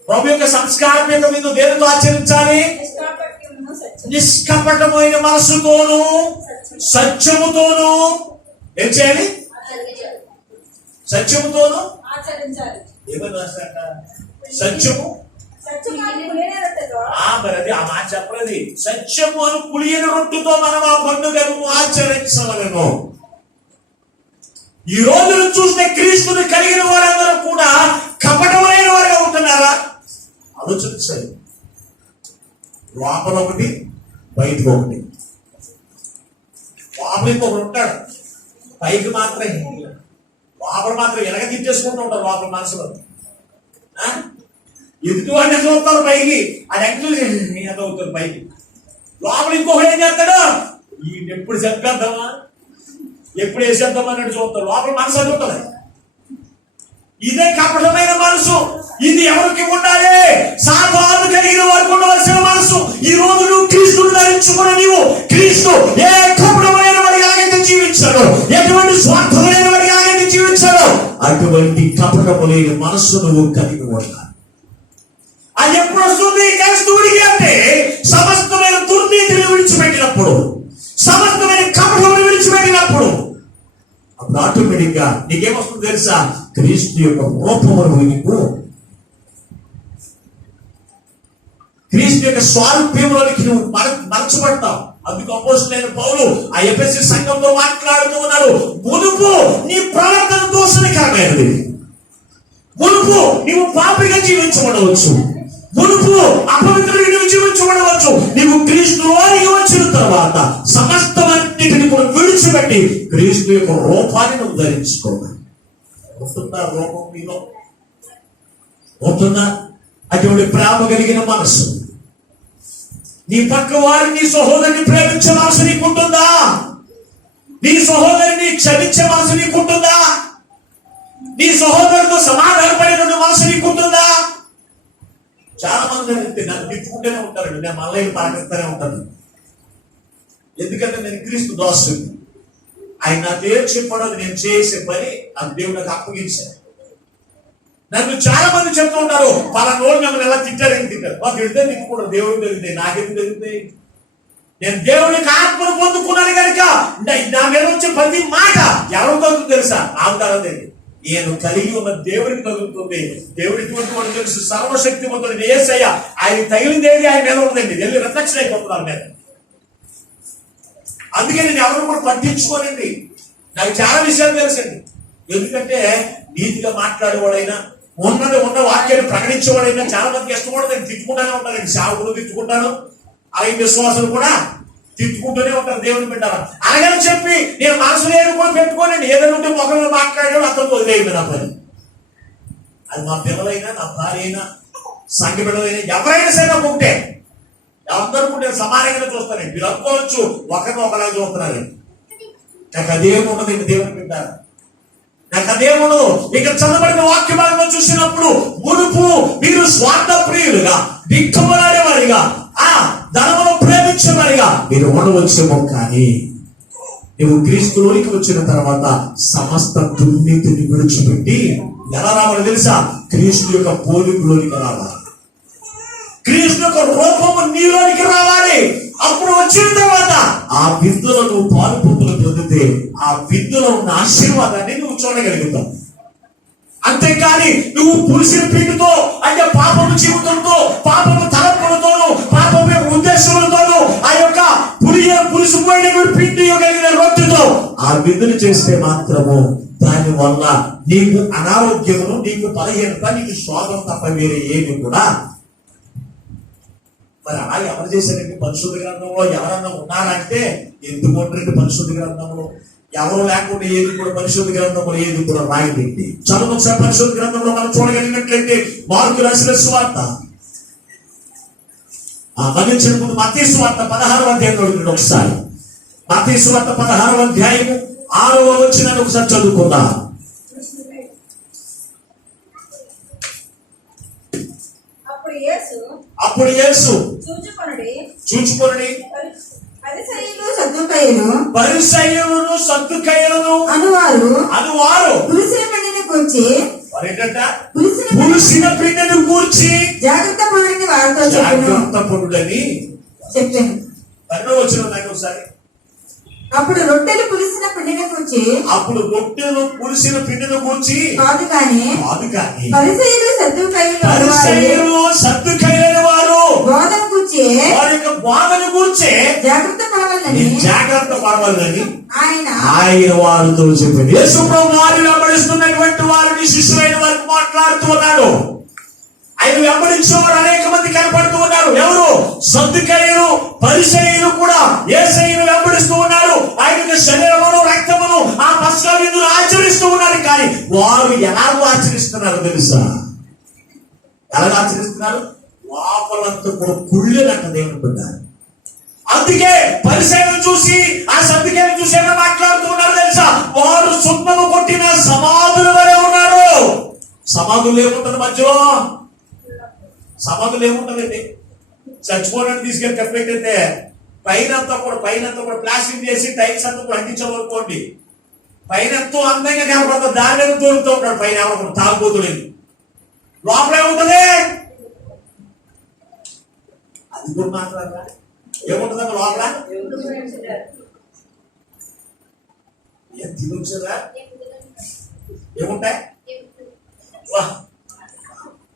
ప్రభు యొక్క సంస్కారమైన మీద దేనితో ఆచరించాలి? నిష్కపటమైన మనసుతోను సత్యముతోను ఏం చేయాలి? సత్యముతోను ఏమని రాశాక? సత్యము. మరి అది ఆ మాట చెప్పలేదు. సత్యము అని పులియని రొట్టెతో మనం ఆ పండుగను ఆచరించవలెను. ఈ రోజును చూస్తే క్రీస్తుని కలిగిన వారందరూ కూడా కపటమైన వారుగా ఉంటున్నారా? ఆలోచించాలి. లోపల ఒకటి, బయటకు ఒకటి. లోపలికి ఒకడు ఉంటాడు, పైకి మాత్రం లోపల మాత్రం ఎనగ తిట్టేసుకుంటూ ఉంటారు. లోపల మనసులో ఎదుటి వాడిని ఎంత అవుతారు పైకి, అది ఎంత అవుతారు పైకి. లోపల ఇంకొకటి ఏం చేస్తాడు? ఈ ఎప్పుడు చెప్పేద్దామా, ఎప్పుడు వేసేద్దామా అన్నట్టు చూస్తాడు. లోపల మనసు అది ఉంటుంది. ఇదే కపటమైన మనసు. ఇది ఎవరికి ఉండాలి? సాధారణ కలిగిన వారికి ఉండవలసిన మనసు. ఈ రోజు నువ్వు క్రీస్తుని ధరించుకుని నీవు క్రీస్తు ఏ కపటమైన వాడికి ఎలాగైతే జీవించాడు, ఎటువంటి స్వార్థమైన వాడికి ఎలాగైతే జీవించాడు, అటువంటి కపటము లేని మనస్సు నువ్వు కలిగి ఉండాలి. అది ఎప్పుడు వస్తుంది క్రైస్తవుడికి అంటే సమస్తమైన దుర్నీతిని విడిచిపెట్టినప్పుడు, సమస్తమైన కపటమును విడిచిపెట్టినప్పుడు అప్పుడు ఆటోమేటిక్ గా నీకేమొస్తుంది తెలుసా? క్రీస్తు యొక్క రూపమును నీకు, క్రీస్తు యొక్క స్వారూప్యంలోనికి నువ్వు మరచబడతావు. అందుకు అపోస్తలుడైన పౌలు ఆ ఎఫెసీ సంఘంతో మాట్లాడుతూ ఉన్నారు. మునుపు నీ ప్రవర్తన దోషణకరమైనది, మునుపు నీవు పాపిగా జీవించబడవచ్చు, మునుపు అపవిత్రుడిగా జీవించబడవచ్చు. నీవు క్రీస్తులోనికి వచ్చిన తర్వాత సమస్తమన్నిటిని కూడా విడిచిపెట్టి క్రీస్తు యొక్క రూపాన్ని నువ్వు ధరించుకోవాలి. ఉంటుందా రూపం నీలో? ఉంటుందా అటువంటి ప్రేమ కలిగిన మనసు? నీ పక్క వారిని, నీ సహోదరిని ప్రేమించే మనసు నీకుంటుందా? నీ సహోదరిని క్షమించే మనసు నీకుంటుందా? నీ సహోదరుతో సమాధానపడేటువంటి మనసు నీకుంటుందా? చాలా మంది నన్ను తిట్టుకుంటూనే ఉంటారండి. నేను మళ్ళీ పాటిస్తూనే ఉంటాను. ఎందుకంటే నేను క్రీస్తు దోషుని. ఆయన నాతో ఏం చెప్పాడో నేను చేసే పని నాకు దేవుడు నాకు అప్పగించాను. నన్ను చాలా మంది చెప్తూ ఉంటారు, పలానా రోజు మిమ్మల్ని ఎలా తిట్టారని తిట్టారు. వాళ్ళు తిడితే తిట్టుకుంటారు. దేవుడు తెలియదు, నాకెందుకు తెలియదు? నేను దేవునికి ఆత్మను పొందుకున్నాను కనుక నా మీద వచ్చే ప్రతి మాట ఎవరు తగ్గుతుంది తెలుసా? నాకు తగలేదు. నేను కలిగి ఉన్న దేవుడికి తగులుతుంది. దేవుడికి వాడు తెలుసు, సర్వశక్తిమంతుడు యేసయ్య. ఆయన తగిలింది ఏది ఆయన మీద ఉందండి. వెళ్ళి రిఫ్లెక్షన్ అయిపోతున్నారు మీద. అందుకే నేను ఎవరు కూడా పట్టించుకోనండి. నాకు చాలా విషయాలు తెలుసండి. ఎందుకంటే నీతిగా మాట్లాడేవాడైనా, ఉన్న వాక్యాన్ని ప్రకటించేవాడైనా చాలా మందికి ఇష్టపడదు. నేను తిట్టుకుంటానే ఉంటాను. సేవకులు తిట్టుకుంటాను, అలాగే విశ్వాసులు కూడా తిట్టుకుంటూనే ఉంటారు. దేవుని బిడ్డలు అలాగని చెప్పి నేను మనసులో ఏడుకొని పెట్టుకోనండి. ఏదైనా ఉంటే మొక్కలు మాట్లాడాడు అతను వదిలేయండి నా పని. అది మా పిల్లలైనా, నా భార్య అయినా, సంఘ బిడ్డలైనా, ఎవరైనా సరే నాకు ఉంటే అందరూ నేను సమానంగా చూస్తానండి. మీరు అనుకోవచ్చు ఒకరిని ఒకలాగా చూస్తున్నారు. నాకు అదేముండదు దేవుని బిడ్డ, నాకు అదేముండదు. ఇక్కడ చదవబడిన వాక్య భాగంలో చూసినప్పుడు మునుపు మీరు స్వార్థ ప్రియులుగా, దిక్కుమలాడేవారిగా, ధనమును ప్రేమించేవారిగా మీరు ఉండవచ్చేమో, కానీ నువ్వు క్రీస్తులోనికి వచ్చిన తర్వాత సమస్త దుర్నీతిని విడిచిపెట్టి ఎలా రావాలి తెలుసా? క్రీస్తు యొక్క పోలికలోనికి రావాలి. క్రీస్తు యొక్క రూపము నీలోనికి రావాలి. అప్పుడు వచ్చిన తర్వాత ఆ విందులో నువ్వు పాలు పొందులు పొందితే ఆ విందులో ఉన్న ఆశీర్వాదాన్ని నువ్వు చూడగలుగుతావు. అంతేకాని నువ్వు పురుషుల పిండితో అంటే పాపము జీవితంతో, పాపము తలంపులతోనూ, పాపము యొక్క ఉద్దేశములతోనూ, ఆ యొక్క పురుషుపోయిన పిండి కలిగిన రొట్టెతో ఆ విందులు చేస్తే మాత్రము దాని వల్ల నీకు అనారోగ్యమును, నీకు బలహీనత, నీకు శోభం తప్ప వేరే ఏమి కూడా. మరి అలా ఎవరు చేశారండి? పరిశుద్ధ గ్రంథంలో ఎవరన్నా ఉన్నారంటే ఎందుకు ఉంటారండి? పరిశుద్ధ గ్రంథంలో ఎవరు లేకుండా ఏది కూడా పరిశుద్ధ గ్రంథంలో ఏది కూడా రాయదండి. చదువు ఒకసారి పరిశుద్ధ గ్రంథంలో మనం చూడగలిగినట్లయితే మార్కు రాసిన సువార్త, మరణించిన ముందు మత్తయి సువార్త 16వ అధ్యాయం ఒకసారి. మత్తయి సువార్త 16వ అధ్యాయము 6వ వచనాన్ని ఒకసారి చదువుకుందాం. అప్పుడు యేసు చూచుకొనుడి పరిసయ్యులను సద్దుకయ్యులను అనువారు పులిసిన పిండిని గూర్చి జాగ్రత్త పడుడని వారితో జాగ్రత్తపడుడని చెప్పాను. వచ్చిన నాకు ఒకసారి. అప్పుడు రొట్టెలు పులిసిన పిండిని కూర్చి కాదు కానీ పరిసయ్యులు సద్దుకయ్యులైన వారు బోధన కూర్చి వారి యొక్క బోధన కూర్చే జాగ్రత్త పడవాలని ఆయన వారితో చెప్పింది. యేసు ప్రభువు వారిని వెంబడిస్తున్నటువంటి వారిని శిష్యులైన వారికి మాట్లాడుతూ ఉన్నాడు. ఆయన వెంబడించేవాడు అనేక మంది కనపడుతూ ఉన్నారు. ఎవరు? సద్దుకయ్యులు, పరిసయ్యులు కూడా యేసయ్యను వెంబడిస్తూ ఉన్నారు. ఆయన యొక్క శరీరమును, రక్తమును, ఆ పస్కా విందును ఆచరిస్తూ ఉన్నారు. కానీ వారు ఎలాగో ఆచరిస్తున్నారు తెలుసా? ఎలాగ ఆచరిస్తున్నారు? లోపలంతా కూడా కుళ్ళేనట్టు దేవుని పెట్టారు. అందుకే పరిసయ్యులను చూసి, ఆ సద్దుకయ్యులను చూసి ఏమైనా మాట్లాడుతూ ఉన్నారు తెలుసా? వారు సున్నము కొట్టిన సమాధుల వలె ఉన్నారు. సమాధులు ఏముంటుంది మధ్యలో? సమాధులు ఏముంటుందండి? చచ్చిపోవడానికి తీసుకెళ్ళి కప్పెట్టయితే పైనంతా కూడా ప్లాస్టిక్ చేసి టైల్స్ అంతా కూడా అంటించబడుకోండి. పైన ఎంతో అందంగా కనపడుతుంది, దాని మీద దూరుతూ ఉంటాడు. పైన ఎవరు తాగుబోతులేదు. లోపల ఏముంటుంది? అది కూడా మాట్లాడరా? ఏముంటుంది అక్కడ లోపల? తినొచ్చారా? ఏముంటాయి?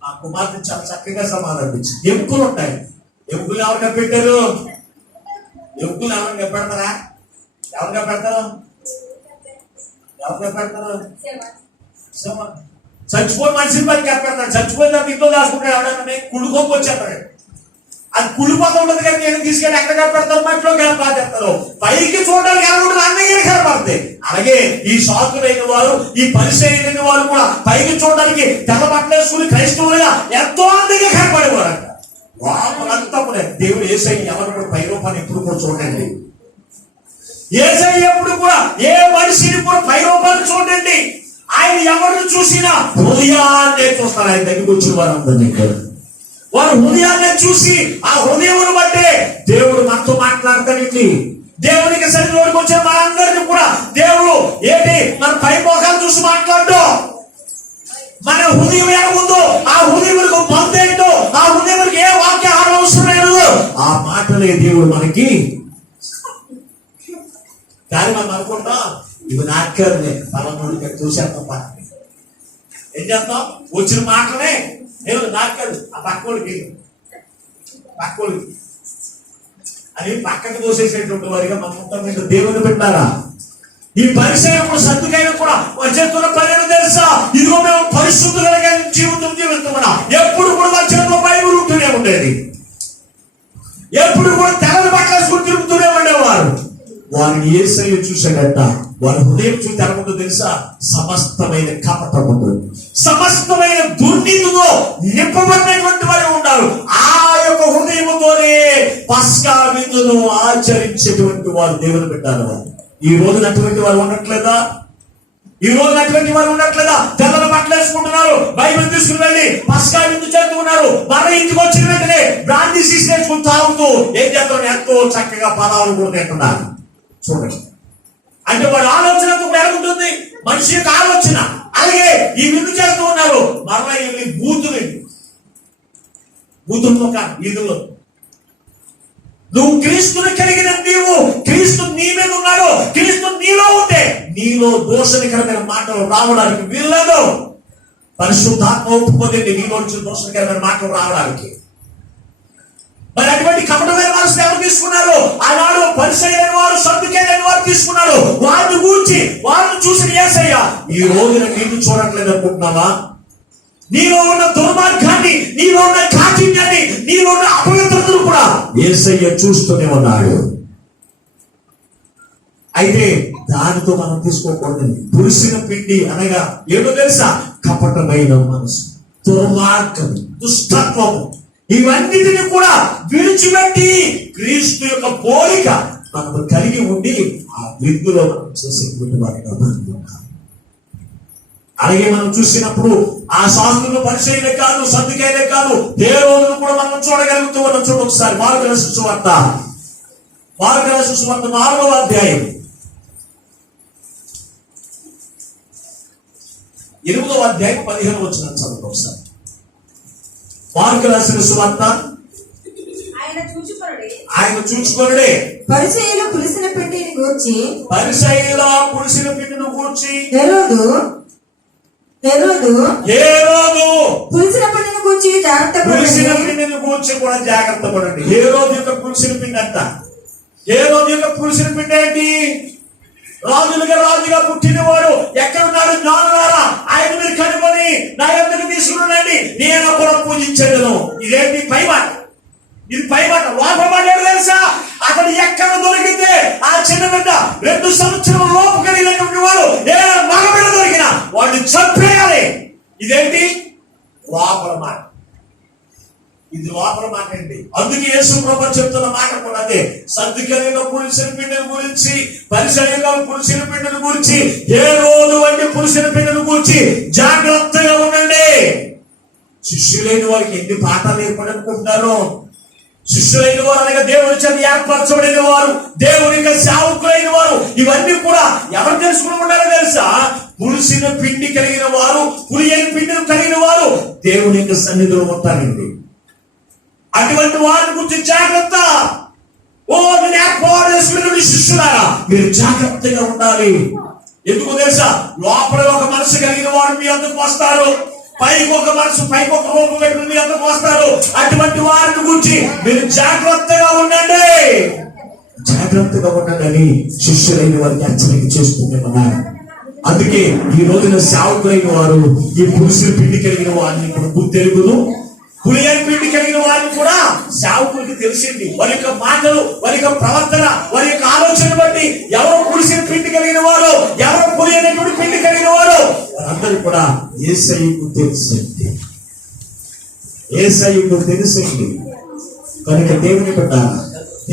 ఆ కుమార్తె చాలా చక్కగా సమాధానం ఇచ్చింది. ఎముకలు ఉంటాయి. ఎముకలు ఎవరు కప్పెట్టారు? ఎముకలు ఎవరు కప్పెడతారా? ఎవరు కప్పెడతారు? చచ్చిపోయి మనిషిని పని కప్పెడతాడు. చచ్చిపోయిన తర్వాత ఇంట్లో దాచుకుంటాడు. ఎవడన్నా కుళ్ళుకోకి వచ్చేస్తాడు. అది కుళ్ళిపోతూ ఉంటుంది కానీ నేను తీసుకెళ్ళి ఎక్కడ కనపడతారు? మట్టిలో కనపడతారు. పైకి చూడడానికి ఎలా ఉంటుంది? అన్నయ్య కనపడతాయి. అలాగే ఈ శాస్త్రులైన వారు, ఈ పరిసయ్యులైన వారు కూడా పైకి చూడడానికి తెల్ల బట్టలేసుకుని క్రైస్తవులుగా ఎంతో అందంగా కనపడేవారంట. వాళ్ళంతా కూడా దేవుడు యేసయ్య ఎవరు కూడా పై రూపాన్ని ఎప్పుడు కూడా చూడండి. యేసయ్య ఎప్పుడు కూడా ఏ మనిషిని కూడా పై రూపాన్ని చూడండి. ఆయన ఎవరిని చూసినా హృదయాన్నే చూస్తారు. ఆయన దగ్గరికి వచ్చిన వారందరినీ వారు హృదయాన్ని చూసి ఆ హృదయమును బట్టే దేవుడు మనతో మాట్లాడతాడండి. దేవునికి సరిలోకి వచ్చే మనందరినీ కూడా దేవుడు ఏంటి మన పై మోకాలు చూసి మాట్లాడు. మన హృదయం ఏముందో, ఆ హృదయములకు మందేంటో, ఆ హృదయములకు ఏ వాక్యాహారం అవసరం లేదు, ఆ మాటలే దేవుడు మనకి. కానీ మనం అనుకుంటాం ఇవి నాట్యాలనే పలమూడికి చూసేస్తాం. ఏం చేస్తాం? వచ్చిన మాటలే నేను నాట్యాలు ఆ పక్కోడికి అని పక్కకు దోసేసేటువంటి వారిగా మనం ఉంటాం. దేవుని పెట్టారా? ఈ పరిసయ్యులు సద్దుకయ్యులు కూడా చేస్తున్న పని తెలుసా? ఇదిగో మేము పరిశుద్ధులుగా జీవితం జీవిస్తున్నాం. ఎప్పుడు కూడా మా చేతిలో బైబిల్ ఉంటూనే ఉండేది. ఎప్పుడు కూడా తెల్లని బట్టలు తిరుగుతూనే ఉండేవారు. వారిని యేసయ్య చూశాడట. వారి హృదయం చూసి తెలముందో తెలుసా? సమస్తమైన కపటముతో, సమస్తమైన దుర్నీతితో నింపబడినటువంటి వారు ఉన్నారు. ఆ యొక్క హృదయముతోనే పస్కా విందును ఆచరించేటువంటి వారు దేవుని పెట్టారు. ఈ రోజున అటువంటి వారు ఉండట్లేదా? తెల్లని బట్టలు వేసుకుంటున్నారు, బైబిల్ తీసుకుని వెళ్ళి పస్కా విందు చేస్తూ ఉన్నారు. మన ఇంటికి వచ్చిన వెంటనే బ్రాంతి తీసుకుని తాగుతూ ఏం చేస్తాడు, ఎంతో చక్కగా పదాలు కూడా తింటున్నారు. చూడండి, అంటే వాడు ఆలోచన కూడా ఎలా ఉంటుంది, మనిషి యొక్క ఆలోచన. అలాగే ఈ విందు చేస్తూ ఉన్నారు, మరలా ఇవి బూతుల్లో వీధుల్లో. నువ్వు క్రీస్తుని కలిగిన నీవు, క్రీస్తు నీ మీద ఉన్నాడు, క్రీస్తు నీలో ఉంటే నీలో దోషకరమైన మాటలు రావడానికి వీల్లేదు. పరిశుద్ధాత్మ ఒప్పుకోదండి నీలో నుంచి దోషకరమైన మాటలు రావడానికి. మరి అటువంటి కపటమైన మనసు ఎవరు తీసుకున్నారు? ఆనాడు పరిసయ్యులైన వారు, సద్దుకైన వారు తీసుకున్నారు. వారిని గూర్చి వారిని చూసిన యేసయ్య ఈ రోజున నీకు చూడట్లేదు అనుకుంటున్నావా? నీలో ఉన్న దుర్మార్గాన్ని, నీలో ఉన్న కాఠిన్యాన్ని, నీలో ఉన్న అపవిత్రతను కూడా యేసయ్య చూస్తూనే ఉన్నాడు. అయితే దానితో మనం తీసుకోకూడదు. పులిసిన పిండి అనగా ఏదో తెలుసా? కపటమైన మనసు, దుర్మార్గం, దుష్టత్వము, ఇవన్నిటిని కూడా విడిచిపెట్టి క్రీస్తు యొక్క పోలిక మనం కలిగి ఉండి ఆ విందులో మనం చేసేటువంటి వారిగా బతుకుతాం. అలాగే మనం చూసినప్పుడు ఆ శాస్త్రులు పరిచయలే కాదు, సర్దుకైలే కాదు, ఏ రోజులు కూడా మనం చూడగలుగుతూ ఉన్నాం. చూడ ఒకసారి మార్కు రాసిన సువార్త 4వ అధ్యాయం 8వ అధ్యాయం 15వ వచనం చదువు ఒకసారి. మార్కు రాసిన సువార్త ఆయన చూచుకొనుడే పరిసయ్యుల పులిసిన పిండిని గూర్చి హేరోదు పులిసిన పిండిని గూర్చి కూడా జాగ్రత్త పడండి. హేరోదు యొక్క పులిసిన పిండి అంట. హేరోదు యొక్క పులిసిన పిండి ఏంటి? రాజుగా పుట్టినవాడు ఎక్కడున్నాడు? జ్ఞానులారా, ఆయన మీరు కనుగొని నా యొద్దకు తీసుకున్నాండి, నేను కూడా పూజించను. ఇదేంటి? పైమాట. ఇది పైమాట. లోపల మాట ఏడు తెలుసా? అతడు ఎక్కడ దొరికితే ఆ చిన్న బిడ్డ 2 సంవత్సరాల లోపు కలిగినటువంటి వాడు ఏ మగబిడ్డ దొరికినా వాడిని చంపేయాలి. ఇదేంటి? లోపల మాట. ఇది లోపల మాట అండి. అందుకే యేసు ప్రభువు చెప్తున్న మాట కూడా అదే. సద్దుకైన పులిసిన పిండిని గురించి, పరిసయ్యుల పులిసిన పిండిని గురించి, హేరోదు వంటి పులిసిన పిండిని గురించి జాగ్రత్తగా ఉండండి. శిష్యులైన వారికి ఎన్ని పాఠాలు ఏర్పడనుకుంటున్నారు? శిష్యులైన వారు అనగా దేవుని చేత ఏర్పరచబడిన వారు, దేవుని యొక్క సేవకులైన వారు, ఇవన్నీ కూడా ఎవరు తెలుసుకుని ఉండాలో తెలుసా? పులిసిన పిండి కలిగిన వారు, పులియని పిండిని కలిగిన వారు దేవుని యొక్క సన్నిధిలో ఉంటారండి. అటువంటి వారిని గురించి జాగ్రత్త. నేను ఏర్పాటు చేసుకున్న శిష్యులారా, మీరు జాగ్రత్తగా ఉండాలి. ఎందుకు తెలుసా? లోపల ఒక మనసు కలిగిన వారు మీ అందుకు వస్తారు, పైకి ఒక రూపం పెట్టుకుని మీ అందుకు వస్తారు. అటువంటి వారిని గురించి మీరు జాగ్రత్తగా ఉండండి. జాగ్రత్తగా ఉండండి శిష్యులైన వారికి హెచ్చరిక చేస్తున్నారు. అందుకే ఈ రోజున సేవకులైన వారు ఈ పురుషుల పిండి కలిగిన వారిని ఇప్పుడు తెలుగును, పులియని పిండి కలిగిన వారిని కూడా సేవకులకి తెలిసింది. వారి యొక్క మాటలు, వారి యొక్క ప్రవర్తన, వారి యొక్క ఆలోచన బట్టి ఎవరో పులిసిన పిండి కలిగిన వారు, ఎవరో పులియనటువంటి పిండి కలిగిన వారు అందరూ కూడా యేసయ్యకు తెలిసింది. యేసయ్యకు తెలిసింది కనుక దేవుని బిడ్డ,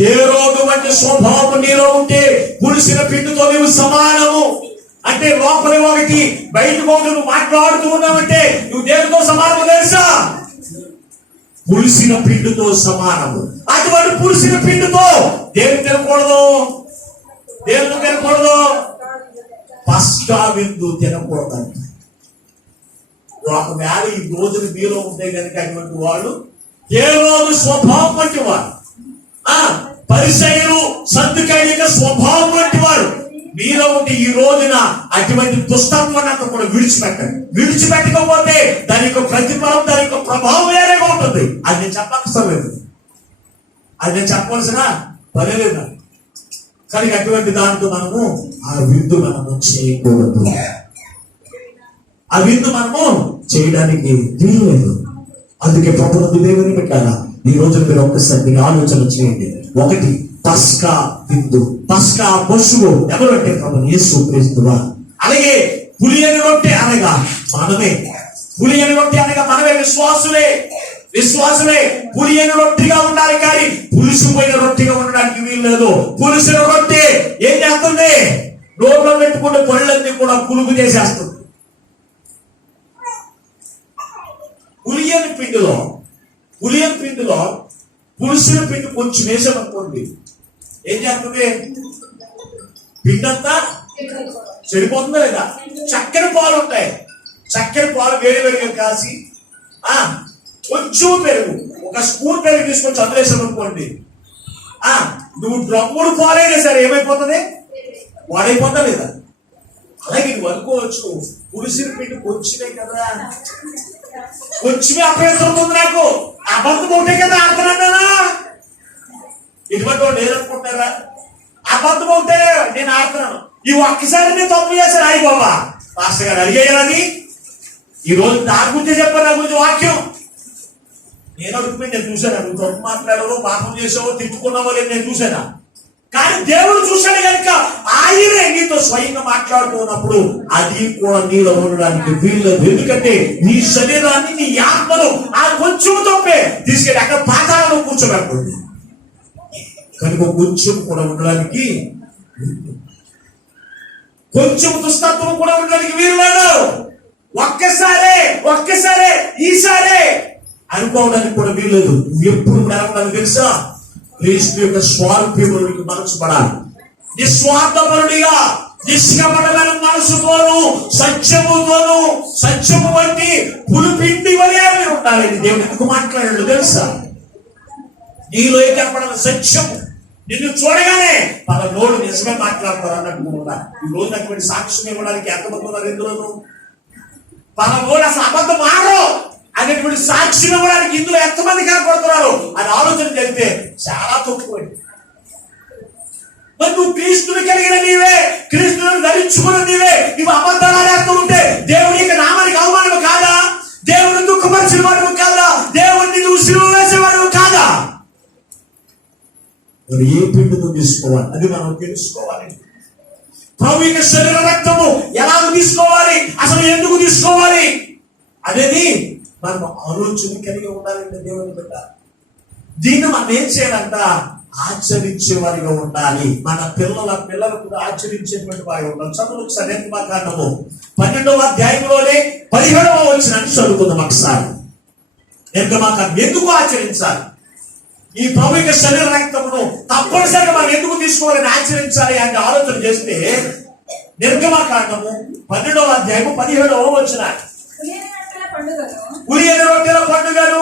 హేరోదు వంటి స్వభావం నీలో ఉంటే పులిసిన పిండితో నీవు సమానము. అంటే లోపల ఒకటి, బయటకు ఒకటి. నువ్వు మాట్లాడుతూ ఉన్నావంటే నువ్వు దేనితో సమానము తెలుసా? పులిసిన పిండితో సమానము. అటువంటి పులిసిన పిండితో దేని తినకూడదు? పస్కా విందు తినకూడదంట. ఒకవేళ ఈ రోజులు మీలో ఉంటే కనుక అటువంటి వాళ్ళు హేరోదు స్వభావం వంటి వారు, పరిసయ్యులు సద్దుకైన స్వభావం వంటి వారు మీలో ఉండి ఈ రోజున అటువంటి దుష్టత్వాన్ని అంతా కూడా విడిచిపెట్టండి. విడిచిపెట్టకపోతే దాని యొక్క ప్రతిఫలం, దాని యొక్క ప్రభావం వేరేగా ఉంటుంది. అది నేను చెప్పక్కర్లేదు, అది నేను చెప్పవలసిన పని లేదు. కానీ అటువంటి దాంట్లో మనము ఆ విందు మనము చేయకూడదు. ఆ విందు మనము చేయడానికి వీల్లేదు. అందుకే ప్రభుత్వ దేవుని పెట్టారా, ఈ రోజు మీరు ఒక్కసారి ఆలోచన చేయండి. ఒకటి, పస్కా విందు, పస్కా పశువు ఎవరంటే ప్రభు యేసు క్రీస్తువా. అలాగే పులియని రొట్టె అనగా మనమే. పులియని రొట్టె అనగా మనమే. విశ్వాసులే పులియని రొట్టెగా ఉండాలి, కానీ పులిసిపోయిన రొట్టెగా ఉండడానికి వీల్లేదు. పులిసిన రొట్టె ఏం చేస్తుంది? నోట్లో పెట్టుకుంటే పళ్ళన్నీ కూడా పులుగు చేసేస్తుంది. పులియని పిండిలో పులుసుల పిండి కొంచెం వేసామనుకోండి, ఏం చేస్తుంది? పిండి అంతా చెడిపోతుందా లేదా? చక్కెర పాలు ఉంటాయి, చక్కెర పాలు వేడి వేడిగా కాసి కొంచెం పెరుగు, ఒక స్పూన్ పెరుగు తీసుకొని చదివేసామనుకోండి, నువ్వు డ్రమ్ముడు పాలైనా సరే ఏమైపోతుంది? వాడైపోతా లేదా? అలాగే నువ్వు అనుకోవచ్చు, పులుసుల పిండి కొంచెమే కదా, కొంచెమే అభ్యంతరం నాకు, అబద్ధం ఒకటే కదా ఆడుతున్నానా? ఇటువంటి వాళ్ళు లేదనుకుంటారా? అబద్ధం ఒకటే నేను ఆడుతున్నాను, ఈ ఒక్కసారి నేను తప్పు చేశాను, అయ్యి బాబా మాస్టర్ గారు అడిగేయాలని ఈ రోజు దాని గురించి చెప్పారు, నా గురించి వాక్యం నేను అడుగుపోయి నేను చూశాను. నువ్వు తప్పు మాట్లాడావో, పాపం చేసావో, తిట్టుకున్నావో లేదు నేను చూశానా? కానీ దేవుడు చూశాడు కనుక ఆయనే నీతో స్వయంగా మాట్లాడుతున్నప్పుడు అది కూడా నీలో ఉండడానికి వీల్లేదు. ఎందుకంటే నీ శరీరాన్ని, నీ ఆత్మను ఆ కొంచెం తప్పే తీసుకెళ్ళి అక్కడ పాతాలను కూర్చోబెట్టండి కనుక కొంచెం కూడా ఉండడానికి, కొంచెం దుస్తత్వం కూడా ఉండడానికి వీల్లేదు. ఒక్కసారే ఈసారే అనుకోవడానికి కూడా వీల్లేదు. ఎప్పుడు అనుకోవడానికి తెలుసా? క్రీస్తు యొక్క స్వార్థ్యమునికి మనసు పడాలి. నిస్వార్థపరుడిగా, నిష్కపటమైన మనసుతోను, సత్యముతోను, సత్యము వంటి పులిపిండి వలె ఉండాలి. దేవుడు ఎందుకు మాట్లాడాడు తెలుసా? నీలో ఏర్పడిన సత్యము నిన్ను చూడగానే వాళ్ళ నోడు నిజమే మాట్లాడతారు అన్నట్టు ఉండాలి. ఈ రోజు అటువంటి సాక్ష్యం ఇవ్వడానికి ఎంతమంది ఉన్నారు? ఎందులోనూ వాళ్ళ నోడు అసలు అబద్ధం ఆడో అనేటువంటి సాక్ష్యం ఇవ్వడానికి ఇందులో ఎంతమంది కనపడుతున్నారు అని ఆలోచన చేస్తే చాలా తక్కువ. మరి నువ్వు క్రీస్తుని కలిగిన నీవే, క్రీస్తుని ధరించుకున్న నీవే, నువ్వు అబద్ధాలు ఆడేస్తూ ఉంటే దేవుడి యొక్క నామానికి అవమానం కాదా? దేవుడిని దుఃఖపరిచిన వాడు కాదా? దేవుడిని నువ్వు సిలువ వేసేవాడు కాదా? మరి ఏ పిండితో తీసుకోవాలి అది మనం తెలుసుకోవాలి. ప్రభు యొక్క శరీర రక్తము ఎలా తీసుకోవాలి, అసలు ఎందుకు తీసుకోవాలి అనేది మనం ఆలోచన కలిగి ఉండాలంటే దేవుని బిడ్డ. దీన్ని మనం ఏం చేయాలంట? ఆచరించే వారిగా ఉండాలి. మన పిల్లలు కూడా ఆచరించేటువంటి వారి ఉండాలి. చదువు ఒకసారి నిర్గమకాండము 12వ అధ్యాయంలోనే 17వ వచనాన్ని చదువుకుందాం ఒకసారి. నిర్గమకాండం ఎందుకు ఆచరించాలి? ఈ ప్రభు యొక్క శరీర రక్తమును తప్పనిసరిగా మనం ఎందుకు తీసుకోవాలని ఆచరించాలి అని ఆలోచన చేస్తే నిర్గమకాండము 12వ అధ్యాయము 17వ వచనాన్ని, ఉరియని రొట్టెల పండుగను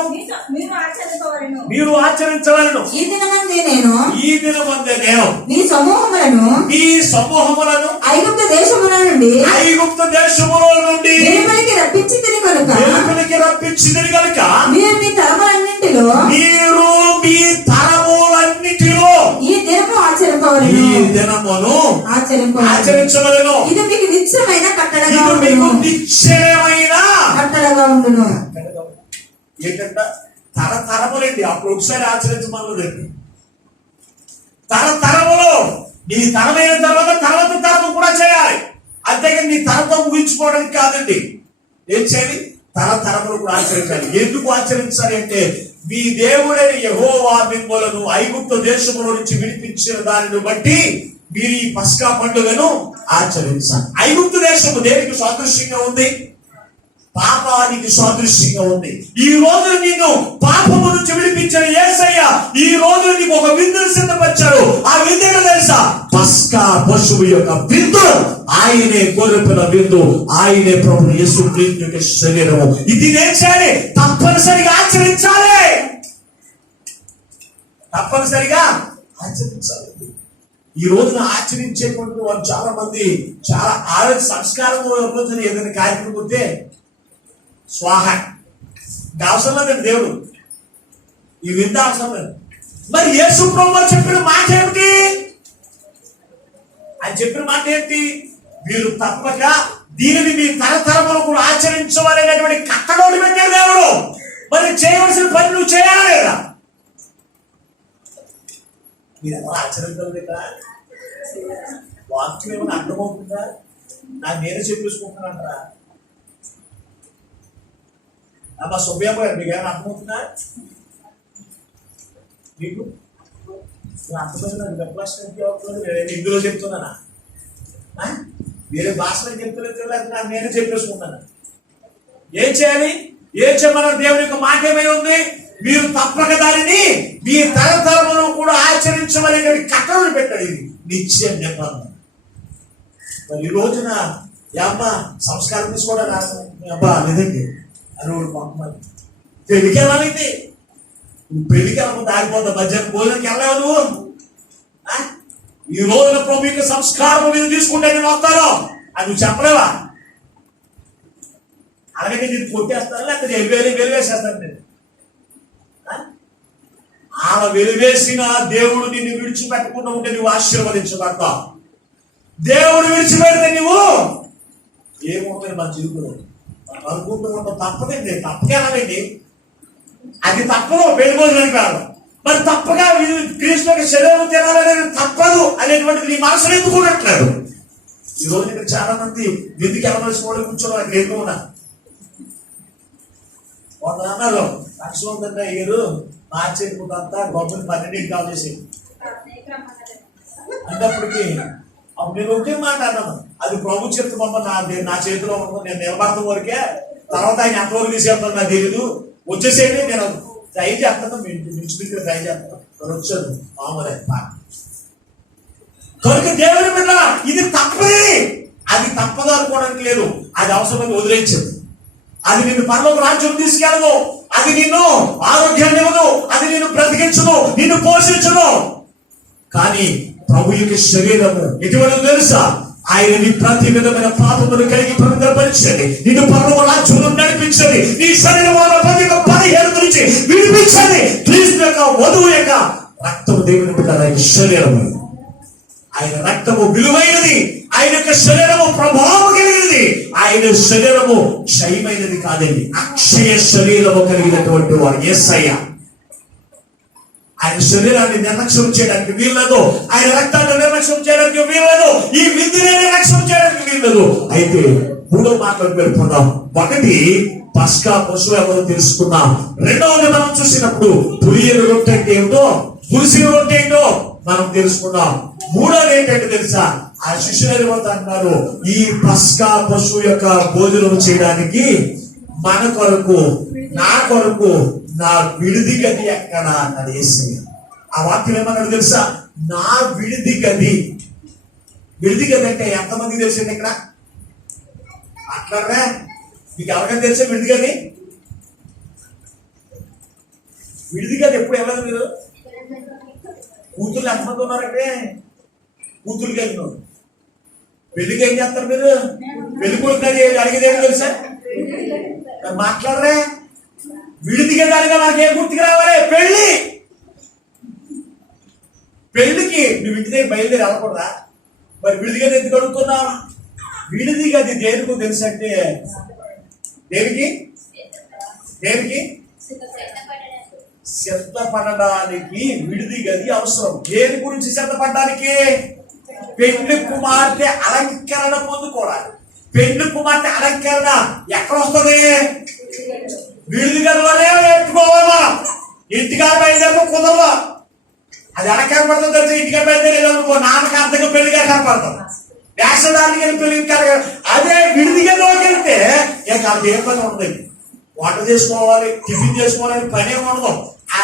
మీరు ఆచరించవలెను. ఈ దినమందే నేను మీ సమూహములను ఐగుప్తు దేశములో నుండి వెలుపలికి రప్పించితిని కనుక మీరు మీ తరములన్నిటిలో ఈ దినమును ఆచరించవలెను. ఇది మీకు నిత్యమైన కట్టడగా ఉండును. ఏంటంట? తరతరములండి. అప్పుడు ఒకసారి ఆచరించమన్నదండి. తరతరములు నీ తరమైన తర్వాత తరము కూడా చేయాలి. అంతేగాని నీ తరతో ముగించుకోవడానికి కాదండి. ఏం చేయాలి? తరతరములు కూడా ఆచరించాలి. ఎందుకు ఆచరించాలి అంటే మీ దేవుడైన యెహోవా మిమ్మలను ఐగుప్తు దేశములో నుంచి విడిపించిన దానిని బట్టి మీరు ఈ పస్కా పండుగను ఆచరించాలి. ఐగుప్తు దేశము దేనికి సాదృశ్యంగా ఉంది? పాపానికి సాదృశ్యంగా ఉంది. ఈ రోజు నిన్ను పాపము నుంచి విడిపించిన యేసయ్య ఈ రోజు నీకు ఒక విందును సిద్ధపరిచాడు. ఆ విందు తెలుసా? పస్కా పశువు యొక్క విందు. ఆయనే గొర్రెపిల్ల విందు, ఆయనే ప్రభువు యేసు క్రీస్తు యొక్క శరీరము. ఇది నేను చేయాలి, తప్పనిసరిగా ఆచరించాలి. తప్పనిసరిగా ఆచరించాలి. ఈ రోజున ఆచరించేటువంటి వారు చాలా మంది చాలా ఆరోగ్య సంస్కారం రోజున ఏదైనా కార్యక్రమం ఉంటే స్వాహ అవసరం లేదండి. దేవుడు ఈ వింత అవసరం లేదు. మరి యేసు ప్రభువు చెప్పిన మాట ఏమిటి? ఆయన చెప్పిన మాట ఏంటి? మీరు తప్పక దీనిని మీ తరతరములు కూడా ఆచరించవాలనేటువంటి కట్టడోడు పెట్టాడు దేవుడు. మరి చేయవలసిన పని నువ్వు చేయాలి లేదా? మీరు ఎవరు ఆచరించలేదా? వాక్యం ఏమైనా అర్థమవుతుందా? నాకు నేనే చెప్పేసుకుంటున్నారా? మా సుబ్బయ్య గారు మీకు ఏమైనా అర్థమవుతుందా? మీకు అర్థమైంది ఇందులో చెప్తున్నానా? వేరే భాషలో చెప్తలేదు, నాకు నేనే చెప్పేసుకుంటాను. ఏం చేయాలి? ఏం చెప్పాలి? దేవుని యొక్క మాట ఏమై ఉంది? మీరు తప్పక దానిని మీ తరతరములు కూడా ఆచరించమని కట్టడలు పెట్టాడు. ఇది నిత్య నిబంధన. మరి ఈ రోజున అమ్మ సంస్కారం తీసుకోవడం అబ్బా లేదండి అని వాడు పెళ్లికి వెళ్ళాలంటే నువ్వు పెళ్లికి వెళ్ళకపోతే ఆగిపోతావు. మధ్యాహ్నం భోజనానికి వెళ్ళావు నువ్వు. ఈ రోజున ప్రభు యొక్క సంస్కారం మీద తీసుకుంటే నేను వస్తాను అది నువ్వు చెప్పలేవా? అలాగే నేను కొట్టేస్తాను లేకపోతే వెలివేసేస్తాను నేను. ఆడ వెలివేసిన దేవుడు నిన్ను విడిచిపెట్టకుండా ఉంటే నువ్వు ఆశీర్వదించబడతావు. దేవుడు విడిచిపెడితే నువ్వు ఏముంటుంది మన జీవితంలో అనుకుంటూ ఉంటాం. తప్పదండి, తప్పకేనండి, అది తప్పదు. పెళ్లి భోజనానికి కాదు, మరి తప్పగా క్రీస్తు యొక్క శరీరం తినాలనేది తప్పదు అనేటువంటిది నీ మనసులో ఎందుకు ఉండట్లేదు? ఈ రోజు ఇక్కడ చాలా మంది విధికి వెళ్ళవలసిన కూర్చోవాలి. అక్కడ ఎందుకు ఉన్నా కొంత అన్నారు లక్ష్మణ్ అయ్యారు మార్చేంతా గొప్పని 12 కాల్ చేసి అంటప్పటికి అప్పుడు నేను ఒకే మాట అన్నాను, అది ప్రభు చెప్తామమ్మ నా చేతిలో ఉంటుంది, నేను నిలబడతాం వరకే, తర్వాత ఆయన ఎంతవరకు తీసుకెళ్తాను నాకు తెలీదు, వచ్చేసేయండి నేను ట్రై చేస్తాను, మించుమించు ట్రై చేస్తాను వచ్చాను మామూలే. కనుక దేవుని మీద ఇది తప్పది, అది తప్పదు అనుకోవడానికి లేదు. అది అవసరమని వదిలేయించదు. అది నిన్ను పరలోక రాజ్యం తీసుకెళ్ళదు, అది నిన్ను ఆరోగ్యాన్ని ఇవ్వదు, అది నిన్ను బ్రతికించదు, నిన్ను పోషించదు. కానీ ప్రభు యొక్క శరీరము ఎటువంటి తెలుసా? ఆయన నీ ప్రతి విధమైన పాపమును కలిగి పవిత్రపరిచండి, నిన్ను పరలోక రాజ్యంలో నడిపించండి, నీ శరీరం ప్రతి 17 నుంచి విడిపించండి. క్రీస్తు యొక్క వధువు యొక్క రక్తము దేవుని బిడ్డ ఆయన శరీరము, ఆయన రక్తము విలువైనది, ఆయన యొక్క శరీరము ప్రభావం కలిగినది, ఆయన శరీరము క్షయమైనది కాదండి, అక్షయ శరీరము కలిగినటువంటి వాడు యేసయ్య. ఆయన శరీరాన్ని నిర్లక్ష్యం చేయడానికి వీల్లేదు, ఆయన రక్తాన్ని నిర్లక్ష్యం చేయడానికి వీల్లేదు, ఈ విధిని నిర్లక్ష్యం చేయడానికి వీల్లేదు. అయితే 3వ మాటలు పేర్కొన్నాం. ఒకటి పస్కా పశువు ఎవరో తెలుసుకున్నాం. రెండవది మనం చూసినప్పుడు పులియలు రొట్టె అంటే ఏమిటో, పులిసిన రొట్టె ఏంటో మనం తెలుసుకున్నాం. మూడోది ఏంటంటే తెలుసా? ఆ శిష్యులు అంటున్నారు, ఈ పస్కా పశువు యొక్క భోజనం చేయడానికి మన కొరకు, నా కొరకు నా విడిది గది ఎక్కడ అన్నది యేసయ్య. ఆ వాక్యం ఏమన్నాడు తెలుసా? నా విడిది గది. విడిది గది అంటే ఎంతమందికి తెలిసింది? ఇక్కడ అట్లానే మీకు ఎవరికైనా తెలిసే విడిది గది? విడిది గది ఎప్పుడు వెళ్ళదు మీరు? కూతుర్లు ఎంతమంది ఉన్నారంటే కూతురుకి వెళ్ళినాడు. పెళ్లికి ఏం చేస్తారు మీరు? పెళ్లి కొడుకు అడిగేది ఏంటి తెలుసా? మాట్లాడరే. విడిదిగా దానిగా మనకి ఏం గుర్తుకు రావాలి? పెళ్లి. పెళ్లికి నువ్వు ఇంటి దగ్గర బయలుదేరి వెళ్ళకూడదా? మరి విడిదిగా ఎందుకు అడుగుతున్నావు? విడిదిగా అది దేనికో తెలుసు అంటే దేనికి దేనికి సిద్ధపడడానికి విడిది గది అవసరం. దేని గురించి సిద్ధపడడానికి? పెళ్లి కుమార్తె అలంకరణ పొందుకోవడానికి. పెళ్లి కుమార్తె అలంకరణ ఎక్కడ వస్తుంది? విడిది గదిలోనే పెట్టుకోవాలా. ఇంటికాడ బయలుదేరి కుదరదు. అది ఎలా కనపడుతుంది తెలిసి? ఇంటికి బయలుదేరేదనుకో నాన్నకి అర్థంగా పెళ్లిగా కనపడతాం. వేషధానికి వెళ్ళి పెళ్లి అదే విడిది గదిలోకి వెళ్తే అది ఏ పని ఉంటుంది? వంట చేసుకోవాలి, టిఫిన్ చేసుకోవాలని పని ఏమి ఉండదు. ఆ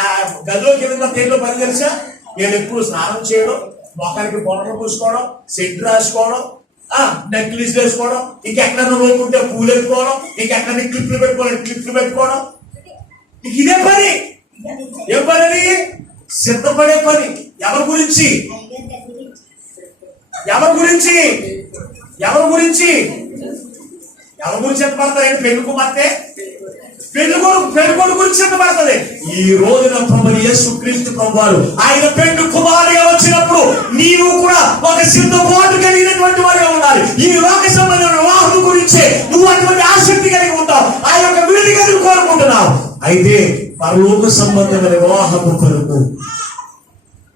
గదిలోకి వెళ్ళిన తేలిలో పని తెలుసా? నేను ఎప్పుడు స్నానం చేయడం, మొక్కనికి బొమ్మలు పూసుకోవడం, సెంట్ రాసుకోవడం, నెక్లెస్ వేసుకోవడం, ఇంకెక్కడన్నా రోడ్డు ఉంటే పూలు ఎత్తుకోవడం, ఇంకెక్కడన్నా క్లిప్లు పెట్టుకోవడం, క్లిప్లు పెట్టుకోవడం, ఇదే పని. ఏ పని అది? సిద్ధపడే పని. ఎవరి గురించి? ఎవరి గురించి? ఎవరి గురించి? ఎవరి గురించి సిద్ధపడతారు? పెళ్లి కుమార్తె పెళ్లి గురించి సిద్ధపడుతుంది. ఈ రోజున ప్రభు యేసుక్రీస్తు ప్రభువారు ఆయన పెళ్లి కుమారుగా వచ్చినప్పుడు నీవు కూడా ఒక సిద్ధపాటు కలిగినటువంటి వారిగా ఉండాలి. ఈ లోక సంబంధమైన వివాహం గురించి నువ్వు అటువంటి ఆసక్తి కలిగి ఉంటావు, ఆ యొక్క విడిది కలిగి కోరుకుంటున్నావు. అయితే పరలోక సంబంధమైన వివాహము కొరకు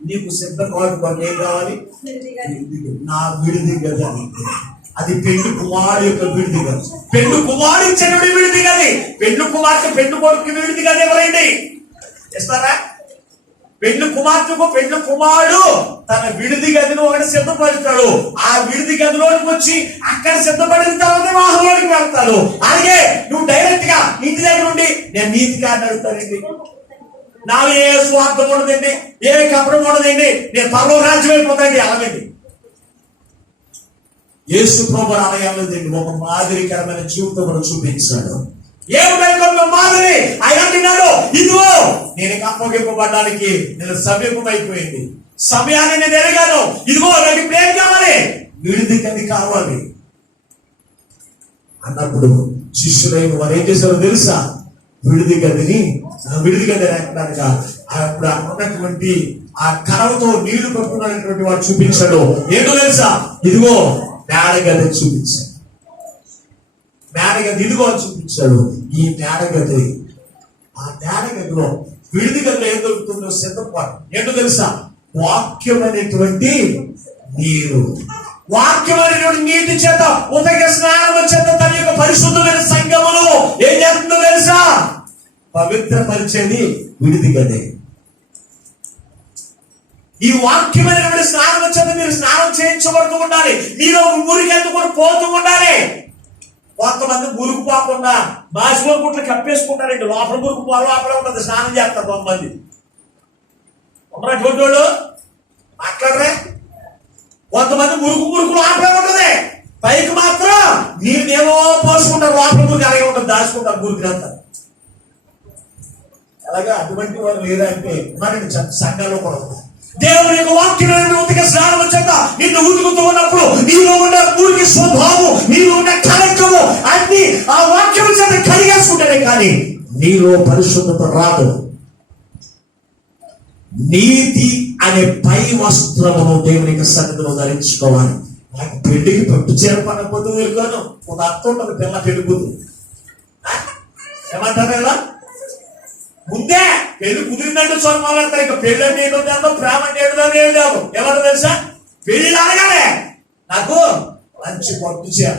నీకు సిద్ధపాటు ఏం కావాలి? నా విడిది గది. అది పెళ్లి కుమారు యొక్క విడిది గది. పెళ్లి కుమారు ఇచ్చినటువంటి విడిది గది. పెళ్లి కుమార్తె పెళ్లి కొడుకు విడిది గది ఎవరైంది ఇస్తారా? పెళ్లి కుమార్తెకు పెళ్లి కుమారుడు తన విడిది గదిని ఒకటి సిద్ధపడతాడు. ఆ విడిది గదిలోకి వచ్చి అక్కడ సిద్ధపడిన తర్వాత వివాహంలోకి వెళ్తాడు. అలాగే నువ్వు డైరెక్ట్ గా ఇంటి దగ్గర నుండి నేను నీతిగా అడుగుతానండి, నాలో ఏ స్వార్థం ఉండదండి, ఏ కపడం ఉండదండి, నేను పరలోక రాజ్యం అయిపోతాండి. అలాగండి యేసు ప్రభువు అలాగేదండి. ఒక మాదిరికరమైన జీవితం మనం చూపించాడు. ఏమిటో మాదిరి ఆయన అంటున్నాడు, ఇదిగో నేను అప్పగింపబడ్డానికి నేను సమీపమైపోయింది, సమయాన్ని నేను ఎరగాను. ఇదిగో నాకు ఇప్పుడు ఏం కావాలి, విడిది గది కావాలి అన్నప్పుడు శిష్యులైన వారు ఏం చేశారో తెలుసా? విడిది గది ఎక్కడానికి అప్పుడు ఉన్నటువంటి ఆ కరవతో నీళ్లు పట్టుకున్నటువంటి వాడు చూపించాడు. ఏంటో తెలుసా? ఇదిగో మేడగది చూపించాడు. మేడగది ఇదిగో అని చూపించాడు. ఈ మేడగది, ఆ మేడగదిలో విడిది గదిలో ఏం దొరుకుతుందో సిద్ధపాటు. ఏంటో తెలుసా? వాక్యం అనేటువంటి నీరు. వాక్యమైనటువంటి నీటి చేత ఉదక స్నానం చేత తన యొక్క పరిశుద్ధమైన సంఘమును ఏం చేస్తుందో తెలుసా? పవిత్రపరిచేది విడిది గదే. ఈ వాక్యమైనటువంటి స్నానం చేత మీరు స్నానం చేయించబడుతూ ఉండాలి. మీరు ఊరికెళ్తూ కూడా పోతూ ఉండాలి. కొంతమంది మురుగు పోకుండా బాసిలో గుట్లు కప్పేసుకుంటారండి. లోపల మురుగు పోవాలి, లోపల ఉంటుంది, స్నానం చేస్తారు కొంతమంది. ఉన్నటువంటి వాళ్ళు మాట్లాడరే. కొంతమంది మురుగు లోపలే ఉంటుంది, పైకి మాత్రం నీళ్ళు ఏమో పోసుకుంటారు, లోపల మురుగు అలాగే ఉంటుంది, దాచుకుంటారు మురుగునంతా. అలాగే అటువంటి వారు లేదంటే ఉన్నారండి సంఘాల్లో కూడా. దేవుని యొక్క వాక్యం ఉతిక స్నానం చేత నిన్ను ఉతుకుతూ ఉన్నప్పుడు నీలో ఉండే ఊరికి స్వభావం, నీలో ఉండే కలకము అన్ని ఆ వాక్యం చేత కడిగేసుకుంటారే, కానీ నీలో పరిశుద్ధత రాదు. నీతి అనే పై వస్త్రమును దేవునికి సన్నిధిలో ధరించుకోవాలి. నాకు పెళ్లికి పట్టు చీర పడకపోతే వెళ్ళాను, ఒక అర్థం ఉంటుంది పిల్ల పెళ్ళిపోతు. ఏమంటారు కదా, ముందే పెళ్లి కుదిరిందంటే స్వర్గం వెళ్తారు. ఇక పెళ్లి అంటే ఏంటో చేద్దాం, ప్రేమ అంటే ఏంటో ఏం లేదు. ఏమంటారు తెలుసా? పెళ్లి అనగానే నాకు మంచి పట్టు చీర.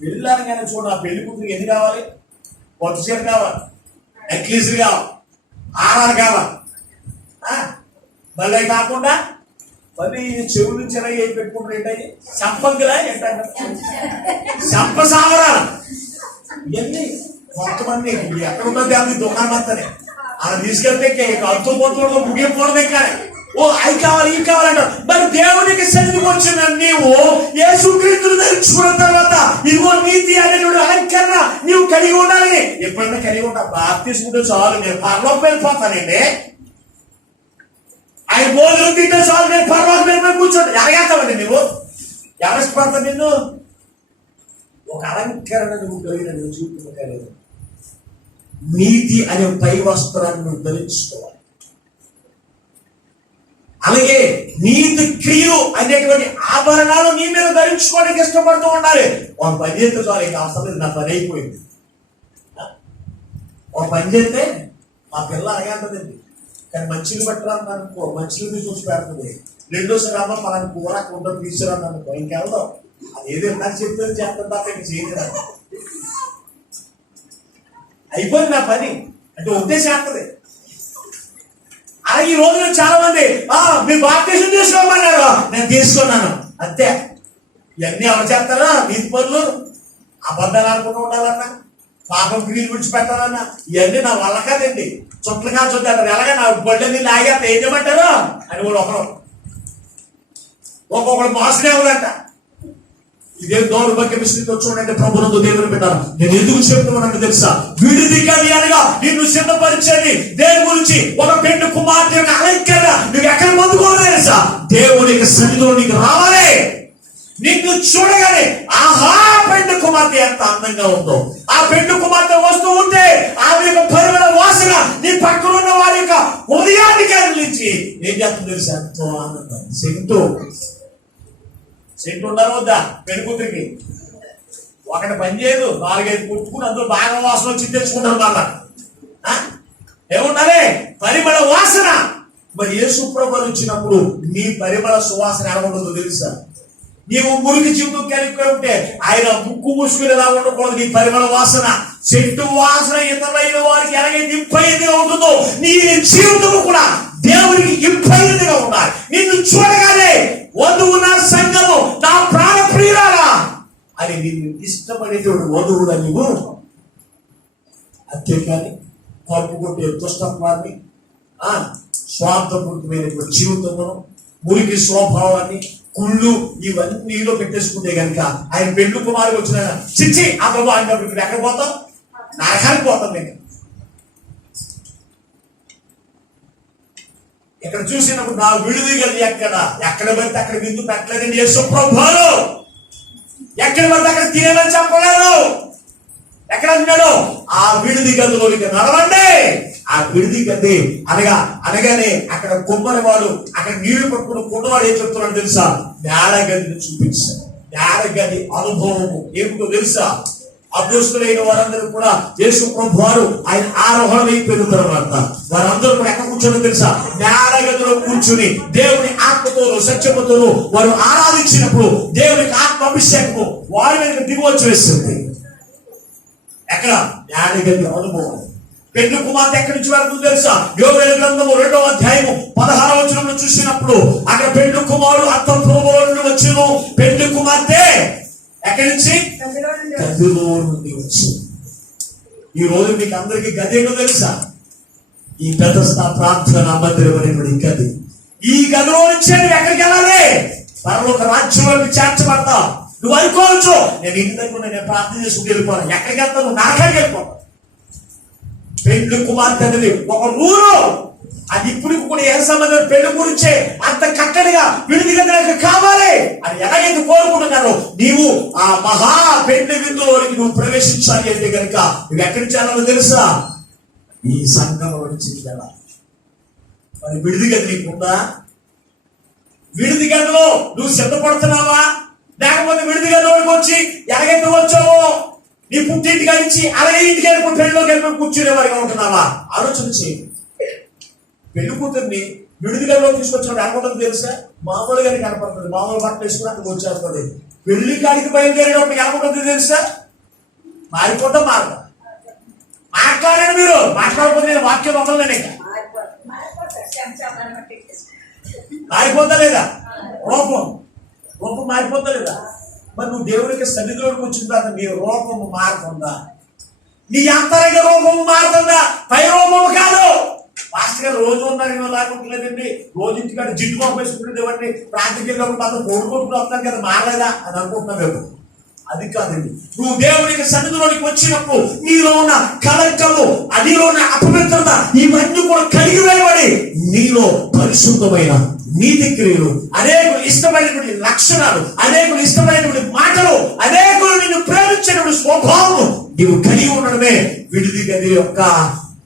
పెళ్లి అనగానే చూడ, ఆ పెళ్లి కూతురికి ఎన్ని కావాలి? పట్టు చీర కావాలి, నెక్లెస్లు కావాలి, ఆరాలు కావాలి. మళ్ళీ కాకుండా మళ్ళీ చెవులు చిరగ పెట్టుకుంటారు. ఏంటది? సంపంగిలా ఏంటంటే సంప సావరాలు ఇవన్నీ. కొంతమంది ఎక్కడ ఉన్నది అది దుకాణం అంతానే అలా తీసుకెళ్తే అంతు పోతూ ముగిపోవడం కానీ ఓ అవి కావాలి ఇవి కావాలంటారు. మరి దేవునికి సన్నిధికి వచ్చిన నీవు యేసుక్రీస్తును ధరించుకున్న తర్వాత ఇదిగో నీతి అనేటువంటి అలంకరణ నీవు కలిగి ఉండాలి. ఎప్పుడైనా కలిగి ఉంటా, బాగా తీసుకుంటే చాలు, నేను పరలోకి వెళ్ళిపోతానండి. ఆయన భోజనం తింటే చాలు, నేను పరలోకి వెళ్ళిపోయి కూర్చోండి. ఎలాగేస్తావండి నువ్వు? ఎవరిష్టపడతావు? నిన్ను ఒక అలంకరణ నువ్వు కలిగిన నువ్వు చూపుకోలేదు. నీతి అనే పై వస్త్రాన్ని నువ్వు ధరించుకోవాలి. అలాగే నీతి క్రియలు అనేటువంటి ఆభరణాలు నీ మీద ధరించుకోవడానికి ఇష్టపడుతూ ఉండాలి. ఒక పని చేస్తే చాలు, ఇంకా అవసరం లేదు, నా పని అయిపోయింది. ఒక పని చేస్తే మా పిల్ల అలాగే అంటదండి, కానీ మంచిని పట్టరాను అనుకో, మంచిని చూసి పెడుతుంది. రెండోసారి అమ్మ పలాని కూర కుండ తీసుకురాను అనుకో, ఇంకెళ్దాం. అదేదో నాకు చెప్తే చేస్తాను తప్ప ఇంక చేయలేదు. అయిపోయింది నా పని అంటే ఉంటే చేస్తుంది. అలాగే ఈ రోజున చాలా మంది మీరు బాప్టిజం తీసుకోమన్నారు, నేను తీసుకున్నాను అంతే. ఇవన్నీ ఎవరు చేస్తారా? నీతి పనులు, అబద్ధాలు ఆడుకుంటూ ఉండాలన్నా, పాపం క్రియలు విడిచిపెట్టాలన్నా, ఇవన్నీ నా వల్ల కాదండి. చుట్టలు కాల్చొద్దారు. ఎలాగా నా బళ్ళని లాగేస్తా ఏం చేయమంటారు అని కూడా ఒక్కొక్కడు మోసనే ఉందంట. ఇదే దౌర్భాగ్య స్థితిలో చూడండి. ప్రభునందు దేవుని పెట్టారు. నేను ఎందుకు చెప్తున్నాను తెలుసా? విడిది గది అనగా నిన్ను సిద్ధపరిచేది దేవుని గురించి ఒక పెండు కుమార్తె యొక్క అలంకరణ నువ్వు ఎక్కడ పొందుకోవాలి తెలుసా? దేవునికి సన్నిధిలో నీకు రావాలి. నిన్ను చూడగానే ఆహా పెండు కుమార్తె ఎంత అందంగా ఉందో, ఆ పెండు కుమార్తె వస్తూ ఉంటే ఆమె యొక్క పరిమళ వాసన నీ పక్కన ఉన్న వారి యొక్క ఉదయాన్ని కదిలించి ఏం చేస్తుంది తెలుసా? ఎంతో ఆనందం. సెంటు ఉండాలి వద్దా? పెళ్లి కూతురికి ఒకటి పని చేయదు, 4-5 పుట్టుకుని అందులో బాగా వాసన వచ్చి తెచ్చుకుంటారు. మళ్ళా ఏముండాలి? పరిమళ వాసన. మరి యేసు ప్రభువు వచ్చినప్పుడు నీ పరిమళ సువాసన ఎలా ఉండదో తెలుసా? నీవు మురికి జీవితం కలిగి ఉంటే ఆయన ముక్కు ముసుగులు ఎలా ఉండకూడదు. నీ పరిమళ వాసన, చెట్టు వాసన ఇతరులైన వారికి ఎలాగైతే ఇంపైనదిగా ఉంటుందో నీ జీవితం కూడా దేవునికి ఇంపైనదిగా ఉండాలి. నిన్ను చూడగానే వధువు నా సంఘము, నా ప్రాణ ప్రియురాలా అని నిన్ను ఇష్టపడేటువంటి వధువుగా నువ్వు అంతేకాని కప్పు కొట్టే దుష్టత్వాన్ని, స్వార్థపూరితమైనటువంటి జీవితమును, మురికి స్వభావాన్ని, కుళ్ళు ఇవన్నీలో పెట్టేసుకుంటే కనుక ఆయన పెళ్లి కుమారుడు వచ్చిన చిచ్చి అతను ఆయన ఎక్కడ పోతాం, నరకానికి పోతాం. నేను ఇక్కడ చూసినప్పుడు నా విడుదల గది ఎక్కడ పడితే అక్కడ విందు పెట్టలేదండి యేసు ప్రభువారు. ఎక్కడ పడితే అక్కడ తినేదని చెప్పలేదు. ఎక్కడ అన్నాడు? ఆ విడిది గదిలోనికి నడవండి. ఆ విడిది గది అనగానే అక్కడ కుమ్మరి వాడు అక్కడ నీళ్లు పట్టుకుని కుమ్మవాడు ఏం చెప్తున్నాడు తెలుసా? నేల గదిని చూపించాడు. నేల గది అనుభవము ఏమిటో తెలుసా? అపోస్తులైన వారందరూ కూడా యేసు ప్రభువారు ఆయన ఆరోహణ అయిపోయిన తర్వాత వారందరూ కూడా ఎక్కడ కూర్చొని తెలుసా? నేల గదిలో కూర్చుని దేవుని ఆత్మతోనూ సత్యముతోనూ వారు ఆరాధించినప్పుడు దేవునికి ఆత్మ అభిషేకము వారి మీద దిగువచ్చి వేస్తుంది. ఎక్కడ? నేల గది అనుభవం. పెళ్లి కుమార్తె ఎక్కడి నుంచి వరకు తెలుసా? యోవేలు గ్రంథము 2వ అధ్యాయము 16వ వచనంలో చూసినప్పుడు అక్కడ పెళ్లి కుమారుడు అంతఃపురములో నుండి వచ్చును. పెళ్లి కుమార్తె ఎక్కడి నుంచి? గదిలో నుండి వచ్చు. ఈ రోజు మీకు అందరికీ గది ఏంటో తెలుసా? ఈ బెతస్దా ప్రార్థనా మందిరం అనేటువంటి గది. ఈ గదిలో నుంచే నువ్వు ఎక్కడికి వెళ్ళాలి? పరలోక రాజ్యంలోకి చేర్చబడతావు. నువ్వు అనుకోవచ్చు నేను ఇంటి దగ్గర నేను ప్రార్థన చేసుకుని వెళ్ళిపోను. ఎక్కడికి వెళ్తావు? నువ్వు నరకానికి వెళ్ళిపోతావు. పెళ్లి కుమార్తె అనేది ఒక రూలు. అది ఇప్పుడు కూడా ఏ సంబంధం పెళ్లి గురించే అంత కట్టడిగా విడిది గదిలోకి కావాలి అని ఎలాగైతే కోరుకుంటున్నారో నీవు ఆ మహా పెళ్లి విందులోనికి నువ్వు ప్రవేశించాలి అంటే కనుక నువ్వు ఎక్కడి నుంచి వెళ్ళాలో తెలుసా? ఈ సంఘంలో నుంచి వెళ్ళాలి. మరి విడిది గది నీకుందా? విడిది గదిలో నువ్వు సిద్ధపడుతున్నావా? లేకపోతే విడిది గదిలోకి వచ్చి ఎలాగైతే వచ్చావో నీ పుట్టింటికి నుంచి అలాగే ఇంటికి వెళ్ళి పెళ్లిలోకి వెళ్ళి కూర్చునే వారిగా ఉంటున్నావా? ఆలోచన చేయి. పెళ్లి కూతుర్ని విడుదలలో తీసుకొచ్చినప్పుడు అనుకుంటుంది తెలుసా? మామూలుగానే కనపడుతుంది. మామూలు బట్టలు వేసుకుని అక్కడ వచ్చేస్తుంది. పెళ్లి కాడికి బయలుదేరేటప్పుడు అనుకుంటుంది తెలుసా? మారిపోతాం మాట్లాడండి. మీరు మాట్లాడకపోతే నేను వాక్యం వదలలేను. ఇక మారిపోతా లేదా? రూపం మారిపోతా లేదా? మరి నువ్వు దేవునికి సన్నిధిలోకి వచ్చిన తర్వాత నీ రూపము మారుతుందా? నీ అంతరంగ రూపము మారుతుందా? పై రూపము కాదు. మాస్టర్ గారు రోజు ఉన్నారు లేకుంటలేదండి. రోజు ఇంటికాడ జిడ్డు మొక్క వేసుకుంటుండేవండి. ప్రాంతికి వెళ్ళినప్పుడు మాత్రం కోడుకోకుండా వస్తాను కదా, మారలేదా అని అనుకుంటున్నావు. అది కాదండి. నువ్వు దేవునికి సన్నిధిలోనికి వచ్చినప్పుడు నీలో ఉన్న కళంకము, నీలో ఉన్న అపవిత్రత ఇవన్నీ కూడా కడిగి వేయబడి నీలో పరిశుద్ధమైన నీతి క్రియలు, అనేకులు ఇష్టమైనటువంటి లక్షణాలు, అనేకులు ఇష్టమైనటువంటి మాటలు, అనేకులు నిన్ను ప్రేమించినటువంటి స్వభావం నీవు కలిగి ఉండడమే విడిది గది యొక్క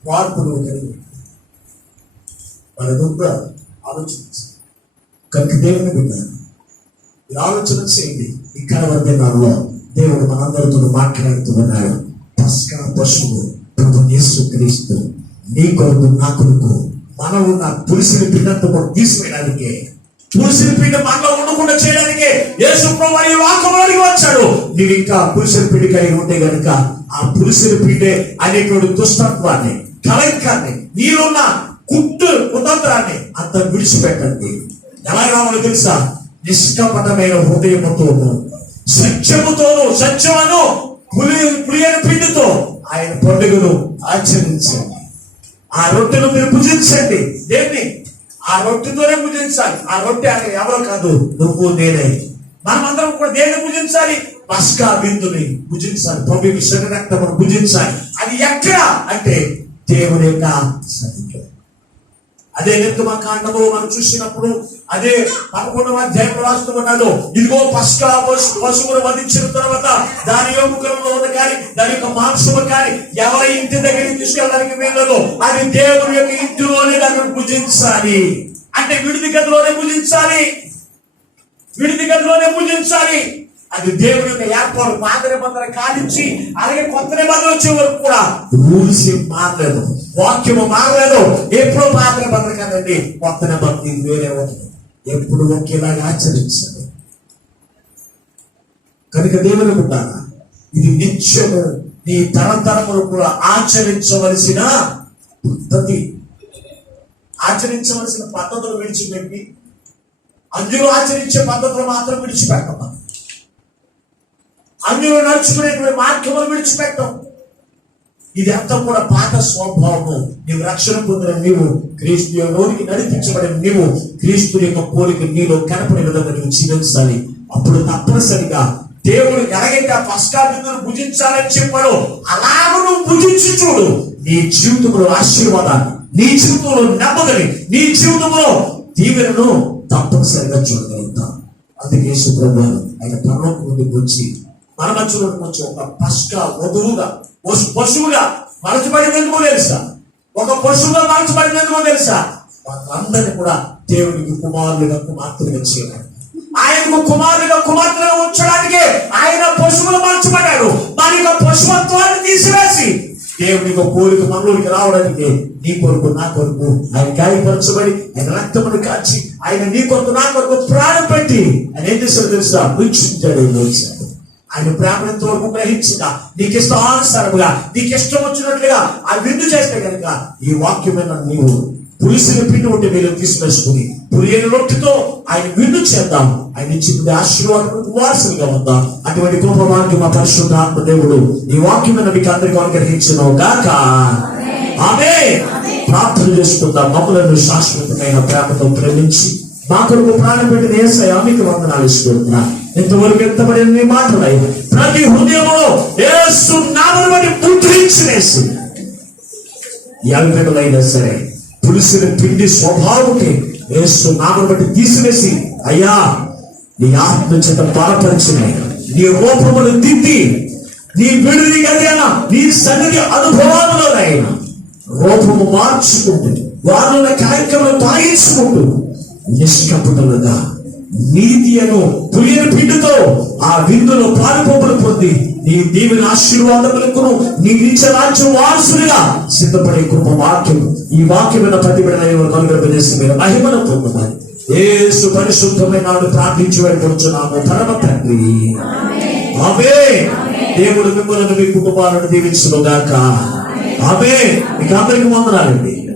మార్పులు కలిగి మనదంతా ఆలోచించాలి. కనుక దేవుని బిడ్డారు మీరు ఆలోచన చేయండి. ఈ కనబడే నాలో దేవుడు మనందరితో మాట్లాడుతూ ఉన్నాడు. పస్కా పశువు ప్రభు యేసుక్రీస్తు నీ కొరకు నా కొరకు మనలో ఉన్న పులిసిన పిండంతో కూడా తీసివేయడానికే, పులిసిన పిండి మనలో ఉండకుండా చేయడానికే యేసు ప్రభు ఈ లోకంలోకి వచ్చాడు. నీవు ఇంకా పులిసిన పిండి కలిగి ఉంటే గనుక ఆ పులిసిన పిండే అనేటువంటి దుష్టత్వాన్ని, కళంకాన్ని, నీరున్న కుతంత్రాన్ని అంత విడిచిపెట్టండి. ఎలా కావాలో తెలుసా? నిష్కపటమైన హృదయముతోను సత్యముతోను, సత్యమును పులియని పిండితో ఆయన పండుగను ఆచరించండి. ఆ రొట్టెను మీరు భుజించండి. దేన్ని? ఆ రొట్టెతోనే భుజించాలి. ఆ రొట్టె అక్కడ ఎవరో కాదు, నువ్వు నేనే. మనమందరం కూడా దేన్ని భుజించాలి? పస్కా విందుని భుజించాలి. ప్రభు శరీర రక్తమును భుజించాలి. అది ఎక్కడ అంటే దేవుని యొక్క సన్నిధిలో. అదే నిర్గమకాండములో మనం చూసినప్పుడు అదే 11వ అధ్యాయంలో రాస్తూ ఉన్నాడు. ఇదిగో పస్కా పశువును వధించిన తర్వాత దాని ఎముకలలో ఉన్న కానీ దాని యొక్క మాంసము కానీ ఎవరి ఇంటి దగ్గరికి తీసుకెళ్ళడానికి వీళ్ళలో అది దేవుని యొక్క ఇంటిలోనే దాన్ని పూజించాలి. అంటే విడిది గదిలోనే పూజించాలి. విడిది గదిలోనే పూజించాలి. అది దేవుని యొక్క ఏర్పాటు. పాత నిబంధన కాలించి అలాగే కొత్త నిబంధన వచ్చే వరకు కూడా రూల్స్ మారలేదు, వాక్యము మారలేదు. ఎప్పుడు పాత నిబంధన కాదండి, కొత్త నిబంధన వేరే అవుతుంది. ఎప్పుడు ఒకేలాగా ఆచరించాలి. కనుక దేవుని ఉంటారా, ఇది నిత్యము నీ తరతరములు కూడా ఆచరించవలసిన పద్ధతి. ఆచరించవలసిన పద్ధతులు విడిచిపెట్టి అందులో ఆచరించే పద్ధతులు మాత్రం విడిచిపెట్టమా. అందులో నడుచుకునేటువంటి మార్గములు విడిచిపెట్టం. ఇది అంతా కూడా పాత స్వభావము. నీవు రక్షణ పొందిన నీవు, క్రీస్తు లోనికి నడిపించబడిన నీవు, క్రీస్తు యొక్క పోలిక నీలో కనపడే విధంగా నువ్వు జీవించాలి. అప్పుడు తప్పనిసరిగా దేవుడు ఎలాగైతే ఆ పస్కా విందును భుజించాలని చెప్పాడు, అలాగ నువ్వు భుజించి చూడు. నీ జీవితంలో ఆశీర్వాదాన్ని, నీ జీవితంలో నెమ్మదిని, నీ జీవితంలో దీవెనను తప్పనిసరిగా చూడగలుగుతాం. అందుకే సుబ్రహ్మణ్యం ఆయన పరలోకం నుండి వచ్చి మన మధ్యలో వచ్చి ఒక పస్కా వధువుగా, పశువుగా మలచబడినందుకో తెలుసా? ఒక పశువుగా మలచబడినందుకో తెలుసా? వాళ్ళందరినీ కూడా దేవునికి కుమారులుగా కుమార్తెలుగా చేయాలి. ఆయనకు కుమారులుగా కుమార్తెలుగా ఉంచడానికి ఆయన పశువులు మలచబడ్డాడు. మరి యొక్క పశువత్వాన్ని తీసివేసి దేవునికి కోరిక మనలోకి రావడానికి నీ కొరకు నా కొరకు ఆయన గాయపరచబడి ఆయన రక్తమును కాచి ఆయన నీ కొరకు నా కొరకు ప్రాణం పెట్టి ఆయన ఏం చేశాడు తెలుసా? వీక్షించాడు. ఆయన ప్రేమను ఎంతవరకు గ్రహించగా నీకు ఇష్టానుసారముగా నీకు ఇష్టం వచ్చినట్లుగా ఆ విందు చేస్తే కనుక ఈ వాక్యమైన నీవు పులిసిన పిండి ఉంటే మీరు తీసుకుని పులియని రొట్టెతో ఆయన విందు చేద్దాం. ఆయన ఇచ్చిన ఆశీర్వాదం వారసులుగా ఉందాం. అటువంటి గొప్ప వాక్యం మా పరిశుద్ధ ఆత్మ దేవుడు ఈ వాక్యమైన మీకు అందరికీ అనుగ్రహించును గాక. ఆమేన్. ప్రార్థన చేసుకుందాం. మమ్మలను శాశ్వతమైన ప్రేమతో ప్రేమించి మా కొరకు ప్రాణం పెట్టిన యేసయ్యా మీకు వందనాలు ఇస్తున్నా. ఇంతవరకు ఎంతబడిన నీ మాటలై ప్రతి హృదయంలో యేసు నామమును బట్టి ముద్రించివేసి ఎల్లైనా సరే పులిసిన పిండి స్వభావంకి యేసు నామమును బట్టి తీసివేసి అయ్యా నీ ఆత్మ చేత బలపరిచిన నీ రూపమును దిద్ది నీ విడుదల కలిగిన నీ సన్నిధి అనుభవాలలో అయినా రూపము మార్చుకుంటూ వారిలో కార్యక్రమం తాగించుకుంటూ నిష్కపటలుగా నీతి అను పులియని పిండితో ఆ విందులో పాలుపోపులు పొంది నీ దీవెన ఆశీర్వాదములకు నీ నిత్య రాజ్యం వారసులుగా సిద్ధపడే కృప వాక్యం ఈ వాక్యమైన ప్రతిబిడన కలుగజేసి మీరు మహిమను పొందమని యేసు పరిశుద్ధమైన నాడు ప్రార్థించి వెళ్ళిపోతున్నాము పరమ తండ్రి. ఆమేన్. దేవుడు మిమ్మల్ని మీ కుటుంబాలను దీవించును గాక. ఆమేన్. మీకు అందరికీ వందనాలండి.